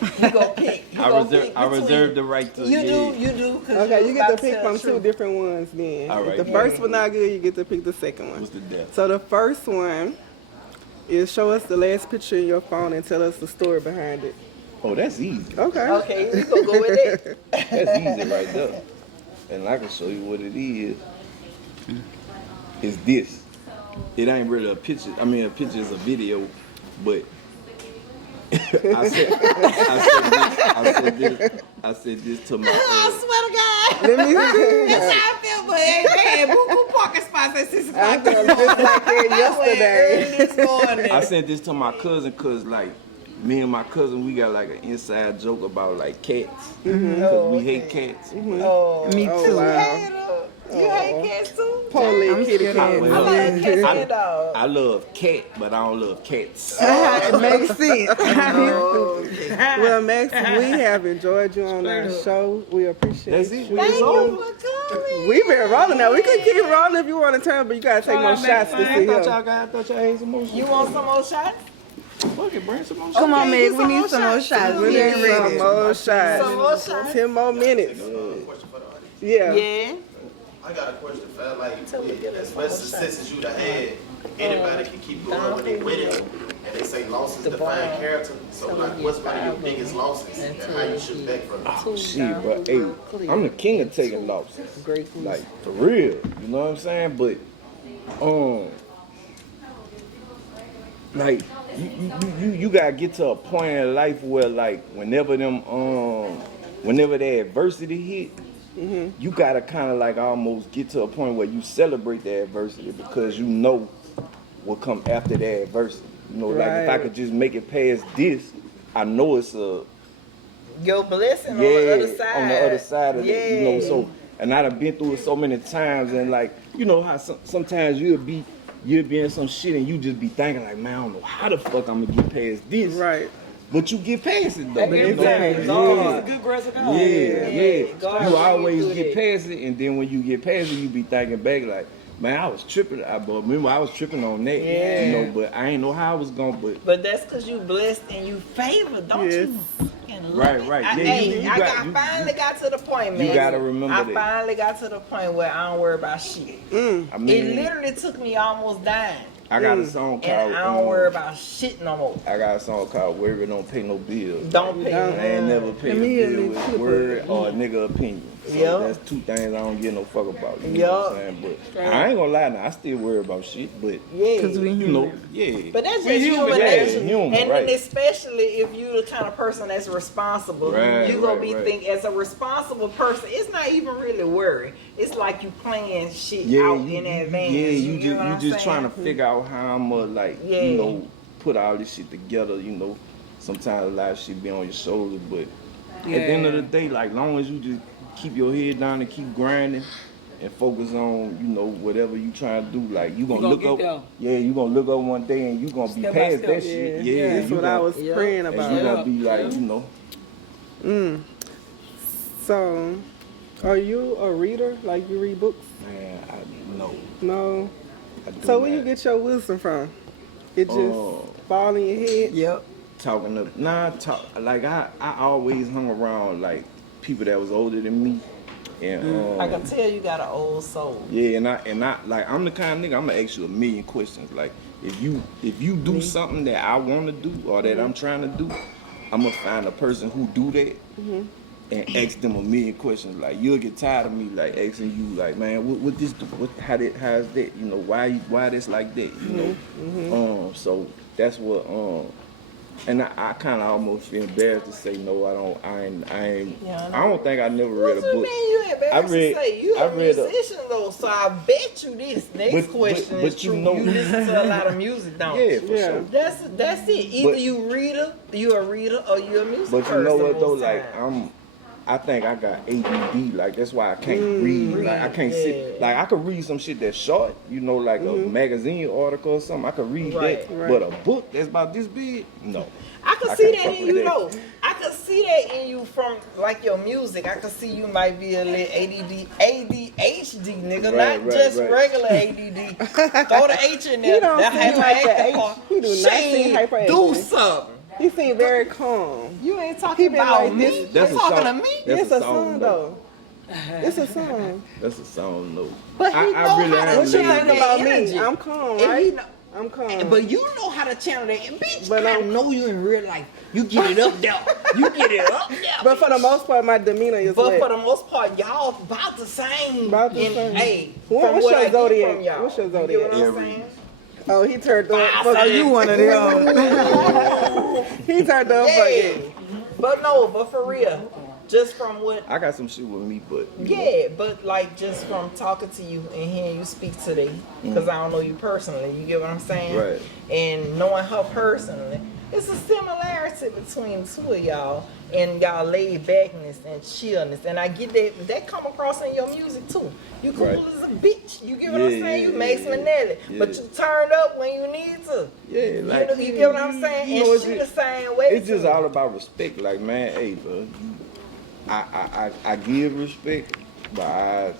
He gonna pick. I reserve the right to. You do. Okay, you get to pick from two different ones then. All right. If the first one not good, you get to pick the second one. What's the death? So the first one is show us the last picture in your phone and tell us the story behind it. Oh, that's easy. Okay. Okay, we gonna go with it. That's easy right there. And I can show you what it is. It's this. It ain't really a picture. I mean, a picture is a video, but I said this to my. I swear to God. Let me see. That's how I feel, but hey, boo parking spots at 6 o'clock. I felt just like it yesterday. Early this morning. I sent this to my cousin because, like, me and my cousin, we got like an inside joke about like cats. Because we hate cats. Oh, Me too. Oh, wow. you hate cats too? Poor little kitty scared cat. of Well, I love cats and dogs. I love cat, but I don't love cats. It makes sense. Well, Max, we have enjoyed you on our show. We appreciate That's it. you. Thank you over. for coming. We've been rolling now. We could keep rolling if you want to turn, but you gotta take more shots to see I him. thought y'all had some more shit. You want some more shots? Fuck it, bring some more shit. Come on, Okay, Meg. We need some more shots. We We need ain't some ready. more shots. Some more shots? 10 more minutes. Yeah. Yeah. I got a question for like, as much success as you done had, anybody can keep going when they winning, and they say losses define character. So like, what's one of your biggest losses, and how you shoot back from it? Oh, shit, but hey, I'm the king of taking losses. Like, for real. You know what I'm saying? But, like, you gotta get to a point in life where, like, whenever the adversity hit, you gotta kind of like almost get to a point where you celebrate the adversity because you know what come after the adversity. You know, like if I could just make it past this, I know it's a Your blessing on the other side. on the other side of it. You know, so and I done been through it so many times, and like you know how sometimes you'll be in some shit and you just be thinking like, man, I don't know how the fuck I'm gonna get past this. Right. But you get past it though. Exactly. You God know? is a good grace of God. Yeah. God You will always do get that. past it, and then when you get past it, you be thinking back like, man, I was tripping. Remember, I was tripping on that. Yeah. You know, but I ain't know how I was going. But that's because you blessed and you favored, don't you? Fucking love it. Right. I, Yeah, hey, you I got- you- finally got to the point, man. You gotta remember I that. finally got to the point where I don't worry about shit. I mean, It literally took me almost dying. I got a song called. And I don't worry about shit no more. I got a song called "Worry Don't Pay No Bills." Don't pay I ain't me. never paid a Immediately bill with flip word it. or a nigga opinion. So Yup. that's two things I don't give no fuck about. You know what I'm saying? But I ain't gonna lie now, I still worry about shit. But Yeah. Cause we you know, human. yeah. But that's We just human yeah, nature. human, And right. then especially if you're the kind of person that's responsible, Right, you gonna right, be right. think as a responsible person, it's not even really worry. It's like you planning shit Yeah, out you, in advance. yeah, you get what I'm just saying? trying to figure out how I'm gonna like, Yeah. you know, put all this shit together. You know, sometimes a lot of shit be on your shoulders, but at the end of the day, like, long as you just keep your head down and keep grinding and focus on, you know, whatever you trying to do, like you gonna look get up, there. yeah, you gonna look up one day and you gonna be Step by past step, that shit. Yeah, Yeah, that's you what I gonna- was praying and about. you gonna be like, you know, So, are you a reader? Like you read books? man, I know. No. I do So where you not. get your wisdom from? It just Oh. fall in your head? Yep. Talking to like I always hung around like people that was older than me, and I can tell you got an old soul. yeah, and I like I'm the kind of nigga I'm gonna ask you a million questions. Like if you do something that I want to do or that I'm trying to do, I'm gonna find a person who do that and ask them a million questions. Like you'll get tired of me like asking you like, man, what this do? How's that? You know, why this like that? You know, so that's what and I kind of almost feel embarrassed to say no. I ain't. Yeah, I don't think I never read What a you book. mean you embarrassed to say? You I a read a- musician though, so I bet you this next question but is you true. know- You listen to a lot of music, don't Yeah, you? for Yeah. sure. That's it. Either But- you a reader, or you a music But person. you know what though? most Like times. I think I got ADD. Like that's why I can't read. Like I can't sit. Like I could read some shit that's short. You know, like a magazine article or something. I could read Right. that. Right. But a book that's about this big, no. I can I see can't that fuck in with you that. though. I can see that in you from like your music. I can see you might be a little ADHD nigga, Right, not just right. regular ADD. Throw the H in there. He don't That seem like hyperactive the H. part. He do not seem Shit, hyperactive. do something. He seemed very calm. You ain't He talking been about like me. this. That's You a talking song. to me? That's It's a song though. It's a song. That's a song, no. But he I know really how to am What you channel think leaning- about that me? energy. I'm calm, And he right? know- I'm calm. But you know how to channel that. Bitch, But I I'm- know you in real life. You get it up there. You get it up there. But for the most part, my demeanor is But lit. for the most part, y'all about the same. About the And, same. Hey, What's from what your I get zodiac? from y'all. What's your You get zodiac? what I'm Aries. saying? Oh, he turned up. So For You one of them. He turned up for Yeah. you. But no, but for real, just from what I got some shit with me, but you know. yeah, but like just from talking to you and hearing you speak today, because I don't know you personally, you get what I'm saying? Right. And knowing her personally, it's a similarity between the two of y'all and y'all laid backness and chillness. And I get that come across in your music too. You cool Right. as a bitch. You get what Yeah, I'm saying? You yeah, Max yeah, Minelli. yeah. But you turned up when you need to. Yeah, like you get what I'm saying? you know, And she the same way. It's just too. all about respect. Like, man, hey, bro, I give respect, but I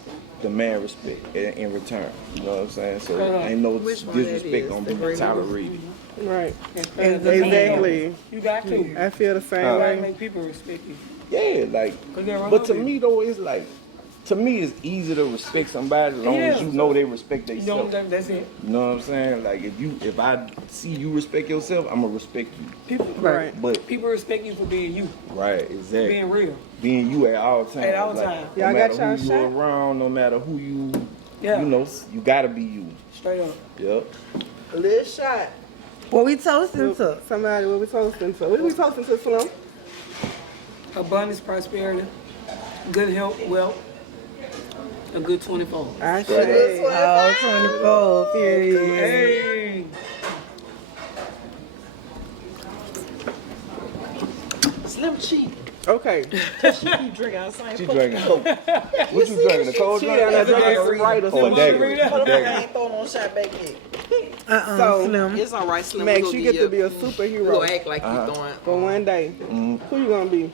demand respect in return. You know what I'm saying? So ain't no Which one that disrespect is? gonna The be green tolerated. Right. Exactly. Exactly. You got to. I feel the same Huh. You gotta way. make people respect you. Yeah, like, 'Cause they're but to hungry. me though, it's like, to me, it's easy to respect somebody as long as Yeah, you so- know they respect You know, themselves. that's it. You know what I'm saying? Like, if I see you respect yourself, I'm gonna respect you. People, Right. But people respect you for being you, right, exactly. being real. Being you at all times. At all like, times. No Y'all matter got y'all who you shot? around, no matter who you, Yeah. you know, you gotta be you. Straight up. Yep. A little shot. What we toasting to? Somebody, what we toasting to? What are we toasting to, Slim? Abundance, prosperity, good health, wealth, a good 24. I Straight say. Oh, 24, period. Hey. Slim cheap. Okay. She keep drinking out the same She fucking drinking Coke. What you drinking? A cold She drink? on that That's drinking a Sprite or Oh, a something. dagger. Motherfucker Dagger. ain't throwing no shot back yet. So, Slim. It's all right, Slim. Max, We you gonna get give to be a We gonna superhero act like you throwing. for one day. Who you gonna be?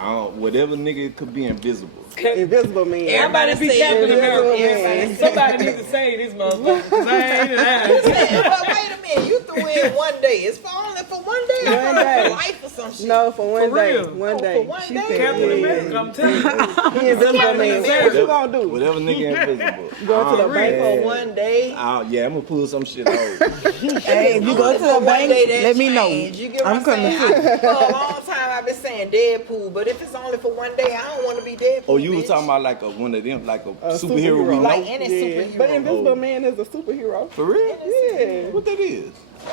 Whatever nigga could be invisible. Invisible Man. Everybody be say Captain Invisible America. Man. Somebody needs to say this motherfucker, 'cause I ain't lying. But wait a minute, you threw in one day. It's for only for one day. I One thought day. for life or some shit. No, for one For day. real? One Oh, day. for one day. Captain Yeah. America, I'm telling you. He Invisible Captain Man. America. What you gonna do? Whatever nigga invisible. You go to the For bank real. For one day. Yeah, I'm gonna pull some shit out. Hey, if you go to the For one bank, day, that let me know. change. You get what I'm I'm coming saying? too. For a long time, I've been saying Deadpool, but if it's only for one day, I don't want to be Deadpool. Oh, you was bitch. talking about like one of them, like a A superhero we superhero. know? Like any Yeah. superhero. But Invisible Oh. Man is a superhero. For real? Yeah. What that is?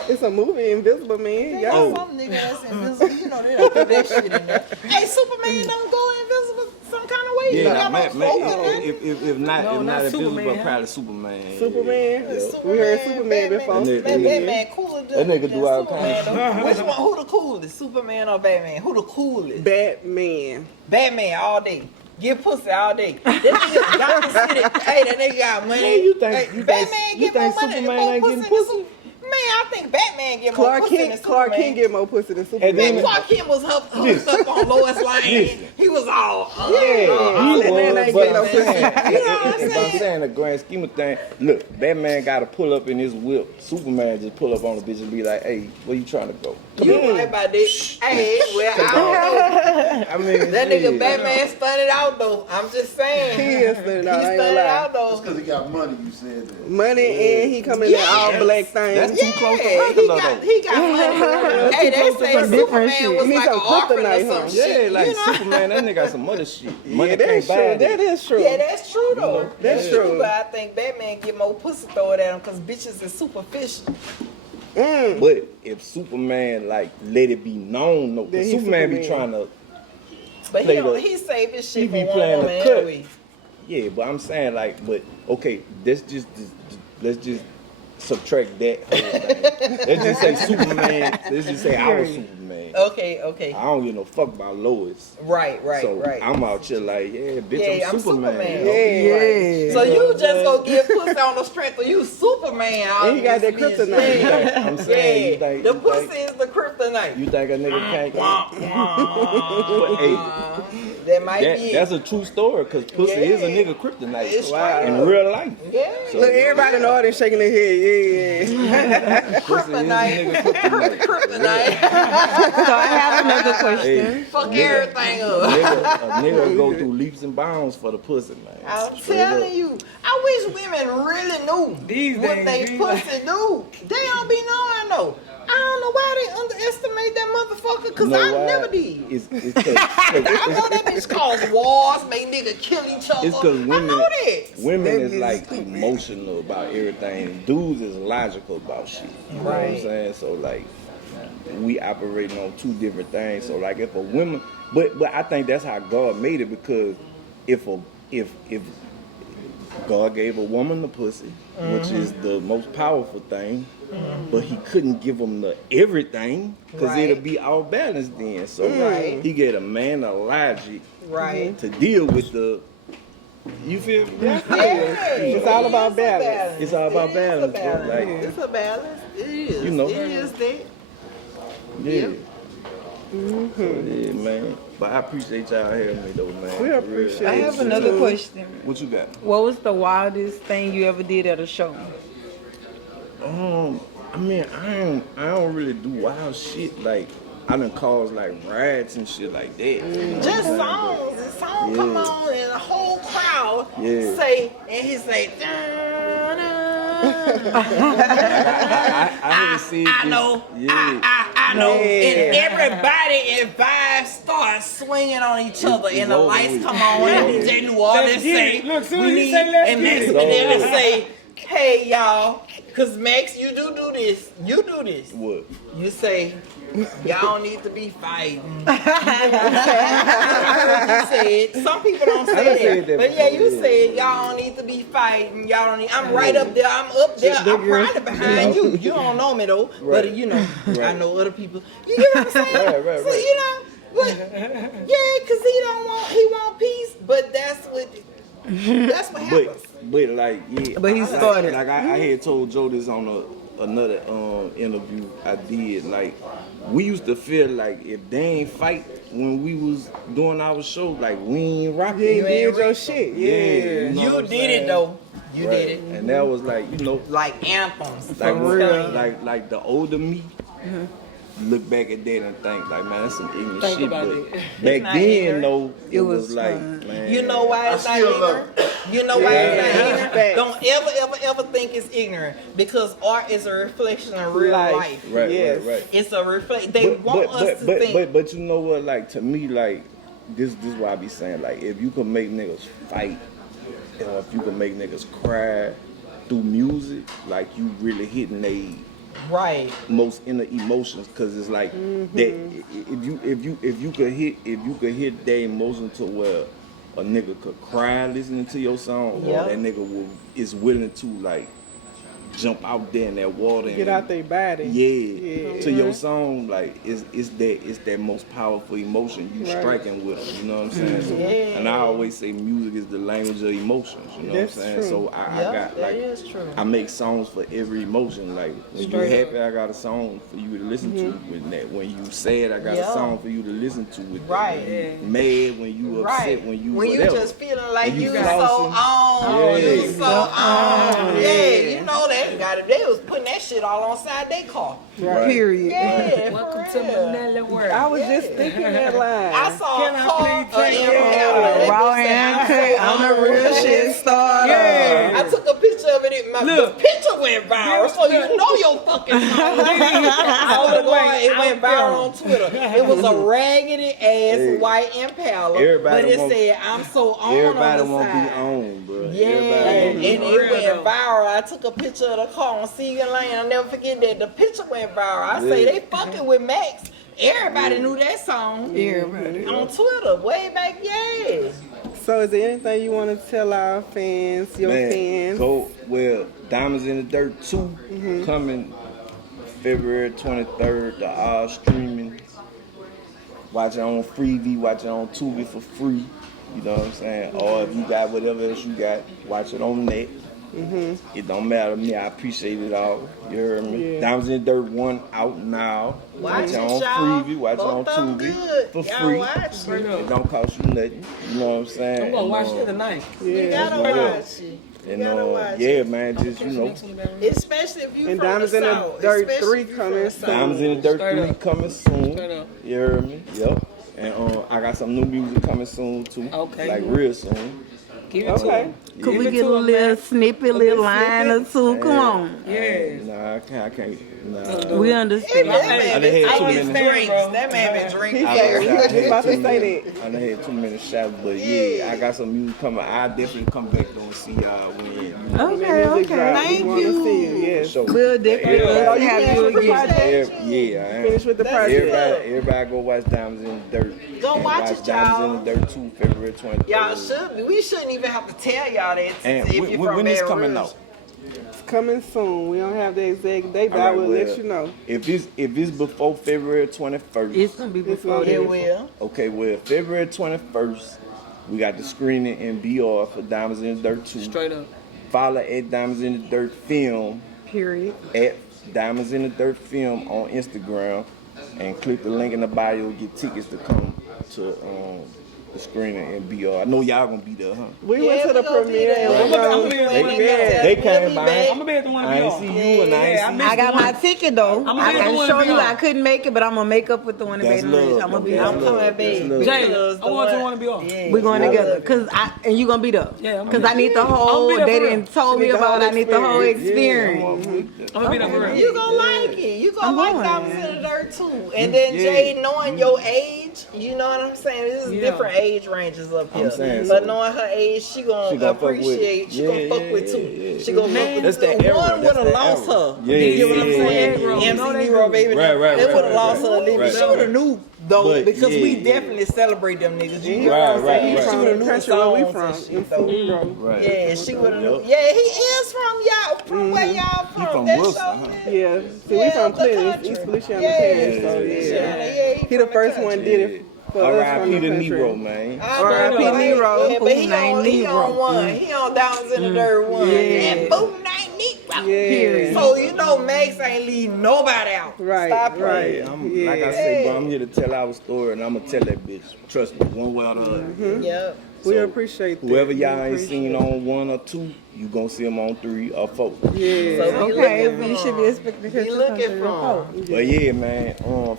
It's a movie, Invisible Man. They Yeah. got some nigga that's invisible. You know they don't put that shit in there. Hey, Superman don't go invisible some kind of way. You Yeah, got no man, cloak in there. if not No, not invisible, Superman. probably Superman. Superman. Yeah. We heard Superman before. That nigga- Batman cooler than That nigga do all Superman, kinds of though. Which one? Who the coolest? Superman or Batman? Who the coolest? Batman. Batman all day. Get pussy all day. That nigga got the city. Hey, that nigga got money. Man, you think- Hey, you Batman think- get you more think money than Superman more ain't pussy getting than pussy? Superman. Man, I think Batman get more Clark pussy than Kent. Superman. Clark Kent get more pussy than Superman. Man, Clark Kent was hooked up on Lois Lane. Listen. He was all, Yeah, He that man ain't but getting no I'm pussy. saying, You know what I'm if I'm saying? saying the grand scheme of things, look, Batman got to pull up in his whip. Superman just pull up on the bitch and be like, "Hey, where you trying to go?" You right about this. Hey, well, I don't know. I mean, That nigga shit. Batman stunned out though. I'm just saying. He is stunned out, I ain't gonna stunned lie. out though. Because he got money, you said that. Money and he come in there all black That's things. too close to Yeah, regular he got money. Hey, they say some different Superman shit. was He need like an some orphan or kryptonite, some huh? shit. Yeah, like you know? Superman, that nigga got some other shit. Money Yeah, can't that's buy true. that. That is true. Yeah, that's true though. That's true. But I think Batman get more pussy thrown at him because bitches is superficial. But if Superman like let it be known, though, Then 'cause he's Superman be Superman. trying to, But Play he saved his shit he for be one playing woman the cut. anyway. yeah. But I'm saying like, but okay, let's just subtract that whole thing. Let's just say Superman. Let's just say our Superman. Okay. I don't give no fuck about Lois. Right. So I'm out here like, yeah, bitch, I'm Superman. Yeah. So you just go get pussy on the strength of you Superman. And you got that obviously. kryptonite. Yeah. I'm saying, you think, The pussy is the kryptonite. You think a nigga can't go? But, hey, That might be that's a true story, because pussy is a nigga kryptonite It's in real life. Yeah. So, Look, everybody in the audience shaking their head. Yeah. pussy is a nigga kryptonite. Kryptonite. So I have another question. Hey, Fuck everything up. a nigga go through leaps and bounds for the pussy, man. I'm Straight telling up. you, I wish women really knew These what days, they these- pussy do. They don't be knowing though. I don't know why they underestimate that motherfucker, because You know I why? never did. It's I know that bitch cause wars, make niggas kill each other. It's because I know that. women is like emotional about everything. Dudes is logical about shit. You know what I'm saying? So like, we operating on two different things. So like, if a woman, but I think that's how God made it, because if God gave a woman the pussy, which is the most powerful thing, but he couldn't give them the everything, because Right. it'll be all balanced then. So Right. he gave a man a logic Right. to deal with the, you feel me? Yeah. It's all about It is a balance. It's all about It is a balance, bro. Like, It's a balance. It is. You know. It is that. yeah. So, yeah, man. But I appreciate y'all having me though, man. We For appreciate real. I have another question. What you got? What was the wildest thing you ever did at a show? I mean, I don't really do wild shit. Like, I done caused like riots and shit like that. Just songs. The song come Yeah. on and the whole crowd Yeah. say, and he say, "Dun, dun." I haven't seen I this. know. Yeah. I know. Yeah. And everybody in vibe starts swinging on each other, it's and the over lights with. come on, and DJ New Orleans say, Look, soon "We as he need," say, "Let's and get Max it." It's over Minelli with. say, "Hey y'all, cause Max, you do this, you do this." What? You say, "Y'all need to be fighting." I heard you said. Some people don't I done say said that, that but yeah, before, you yeah. said y'all don't need to be fighting. Y'all don't need. I'm right up there. I'm up there. I'm probably behind you. You don't know me though, Right. but you know, I Right. know other people. You get what I'm saying? Right. So you know, but yeah, cause he want peace, but that's what happens. But like, yeah. But he started. Like I had told Joe this on another interview I did. Like, we used to feel like if they ain't fight when we was doing our show, like we ain't rocking. You ain't did your reach. shit. Yeah, Yeah. know You what I'm did it saying? though. You Right. did it. And that was like, you know, Like anthems. like For real. like the older me look back at that and think like, man, that's some ignorant Think shit. about But it. back not then, ignorant. though, it was was like, fun. man, You know why it's not still love ignorant? You know why it's not Yeah. ignorant? Facts. Don't ever think it's ignorant, because art is a reflection of real life. Right, Yes. right. It's a reflection. They want us to think. But you know what? Like, to me, like, this why I be saying, like, if you can make niggas fight, or if you can make niggas cry through music, like, you really hitting they Right. most inner emotions, because it's like that. If you could hit that emotion to where a nigga could cry listening to your song, Yep. or that nigga is willing to like jump out there in that water Get and out their body. yeah, to your song, like it's that most powerful emotion you Right. striking with them. You know what I'm saying? So, Yeah. and I always say music is the language of emotions. You know That's what I'm saying? true. So I Yeah, got that like is true. I make songs for every emotion. Like when you're happy, I got a song for you to listen to. With that, when you sad, I got Yeah. a song for you to listen to. With Right. that. When you mad, when you upset, Right. when you when you whatever. just feeling like When you you so flossing. on, Yeah. you so on. Yeah, you know that. They was putting that shit all on side their car. Right. Period. Yeah, Welcome for to real. Manila world. I was just thinking that line. I saw Can a I car, please take Impala. Raw and cut on the real shit starter. I took a picture of it. The picture went viral, so you know your fucking song. It went viral on Twitter. It was a raggedy ass white Impala, Everybody but it want- said "I'm so on" Everybody on the want to side. be on, bro. Yeah, Everybody and wanna be it on. went viral. I took a picture of the car on Seagan Lane. I'll never forget that. The picture went viral. I say Yeah. they fucking with Max. Everybody knew that song. Everybody. On Twitter, way back, yeah. So is there anything you want to tell our fans, your fans? Diamonds in the Dirt 2 coming February 23rd to all streaming watch it on Freevee, watch it on Tubi for free. You know what I'm saying? Or if you got whatever else you got, watch it on net. It don't matter to me. I appreciate it all. You heard me? Yeah. Diamonds in the Dirt 1 out now. Watch it it, on y'all. Freevee. Watch Both it on of them Tubi good. for Y'all free. watch it. It don't cost you nothing. You know what I'm saying? I'm gonna watch And, it tonight. You gotta watch it. You And gotta watch yeah, it. man, just you know, Especially if you And from Diamonds the in the South. Dirt Especially 3 if you coming from the soon. South. Diamonds in the Dirt Straight 3 up. coming soon. Straight up. You heard me? Yep. And I got some new music coming soon too. Okay. Like real soon. Give it to Okay. him. Could Give we it get to a him, little man. snippet, little line or two? Come on. Yeah. Nah, I can't. Nah. We That understand. man I done been had too taking many. drinks. That man been He drinking. said he was just about to say that. I done had too many shots, but yeah, I got some music coming. I definitely come back and see y'all when you know. Okay, Music okay. drop. Thank We want to you. see you. Yes. So, We'll definitely love to Oh, you have finished you with the again. project? yeah, I am. Finish with the project. Everybody go watch Diamonds in the Dirt. Go And watch it, Diamonds y'all. in the Dirt 2, February 23rd. Y'all should be. We shouldn't even have to tell y'all that. And if you're from when it's Baton coming Rouge. out? It's coming soon. We don't have the exact date, but I Alright, will well, let you know. If it's before February 21st, It's gonna be before gonna be- It that. will. okay, well, February 21st, we got the screening in BR for Diamonds in the Dirt 2. Straight up. Follow at Diamonds in the Dirt Film, Period. at Diamonds in the Dirt Film on Instagram, and click the link in the bio to get tickets to come to the screening in BR. I know y'all gonna be there, huh? We went to the we gonna be premiere there. and we're I'm gonna gonna be there. yeah. They We'll came be by. back. I'm gonna be at the one I ain't of see y'all. you and I ain't Yeah, I see missed I got the my one. ticket though. gonna I be the can one show to be you on. I couldn't make it, but I'm gonna make up with the one in That's Baton Rouge. love. I'm gonna be That's I'm there. coming love. back. That's love. Jay, Because I want to be on. Yeah. We going I together, love it. and you gonna be there. Yeah, I'm Cause gonna I need the I'm whole. gonna be there They for didn't real. told me She need the about. whole I need the whole experience. experience. I'm gonna be there for real. You gonna like it. You gonna I'm like going. Diamonds in the Dirt too. And then Yeah. Jay, knowing your age, you know what I'm saying? This is Yeah. different age ranges up here. saying, But so knowing her age, she gonna fuck with it. appreciate. She gonna Yeah, fuck yeah, with yeah, too. yeah. She gonna fuck with That's two. that era. One That's would have that lost era. her. Yeah, You know what I'm yeah, saying? yeah, yeah. MC Negro baby. Right, right, They right, would have right, lost right. her a little bit. Right, She would have right. knew though, But, because yeah, we yeah. definitely celebrate them niggas. You Right, know what I'm right, saying? right. She would have knew the Country where we songs from. and In shit though. Fugro. Right. Yeah, she would have Yep. knew. Yeah, he is from y'all. From where y'all from? He from That Wilson, show, huh? man. Yeah. See, we Yeah, from the Clinton, country. East Louisiana, Yeah, Clinton, so Louisiana, yeah. yeah, He the from first country. one did it for us from R.I.P. the to country. Nero, man. R.I.P. Nero. Yeah, but he Boom, on, he Nero. on one. He on Diamonds in the Dirt one. Yeah. That boom night Negro. Yeah. So you know Max ain't leaving nobody out. Right, Stop right. playing. I'm, like I say, bro, I'm here to tell our story, and I'm gonna tell that bitch. Trust me, one way or the other. Yep. We So, appreciate that. Whoever We y'all ain't appreciate seen on 1 or 2, you gonna see them on 3 or 4. Yeah. So be Okay, looking we for should be him. expecting Be pictures looking for him. But yeah, man,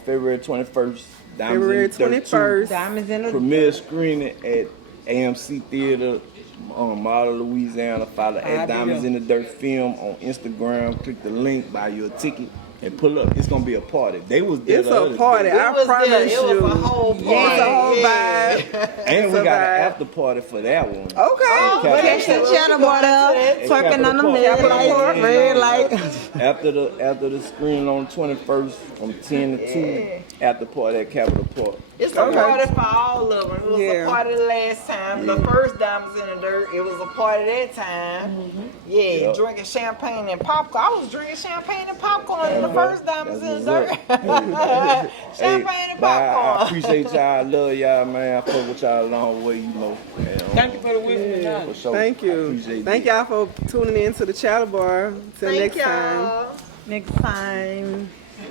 February 21st, February 21st. Diamonds in the Premiere screening at AMC Theater, Model, Louisiana. Follow at Diamonds in the Dirt Film on Instagram. Click the link, buy you a ticket, and pull up. It's gonna be a party. They was there. It's the a other party. day. I It was promise there. It you. was a whole party. It's a whole Yeah. vibe. And we It's a got an vibe. after party for that one. Okay. Oh, What okay. is Catch the channel board up, twerking on the Capital red Park. light, red light. After the screening on the 21st from 10 to 2, after party at Capitol Park. It's a Okay. party for all of them. It was Yeah. a party the last time. The first Diamonds in the Dirt, it was a party that time. Yeah, Yep. drinking champagne and popcorn. I was drinking champagne and popcorn in the first Diamonds in the Dirt. Champagne and but I popcorn. appreciate y'all. I love y'all, man. I fuck with y'all a long way, you know. And, Thank you for the wisdom tonight. for sure. Thank I you. appreciate Thank that. y'all for tuning in to the Chatter Bar. Till Thank next y'all. time. Next time.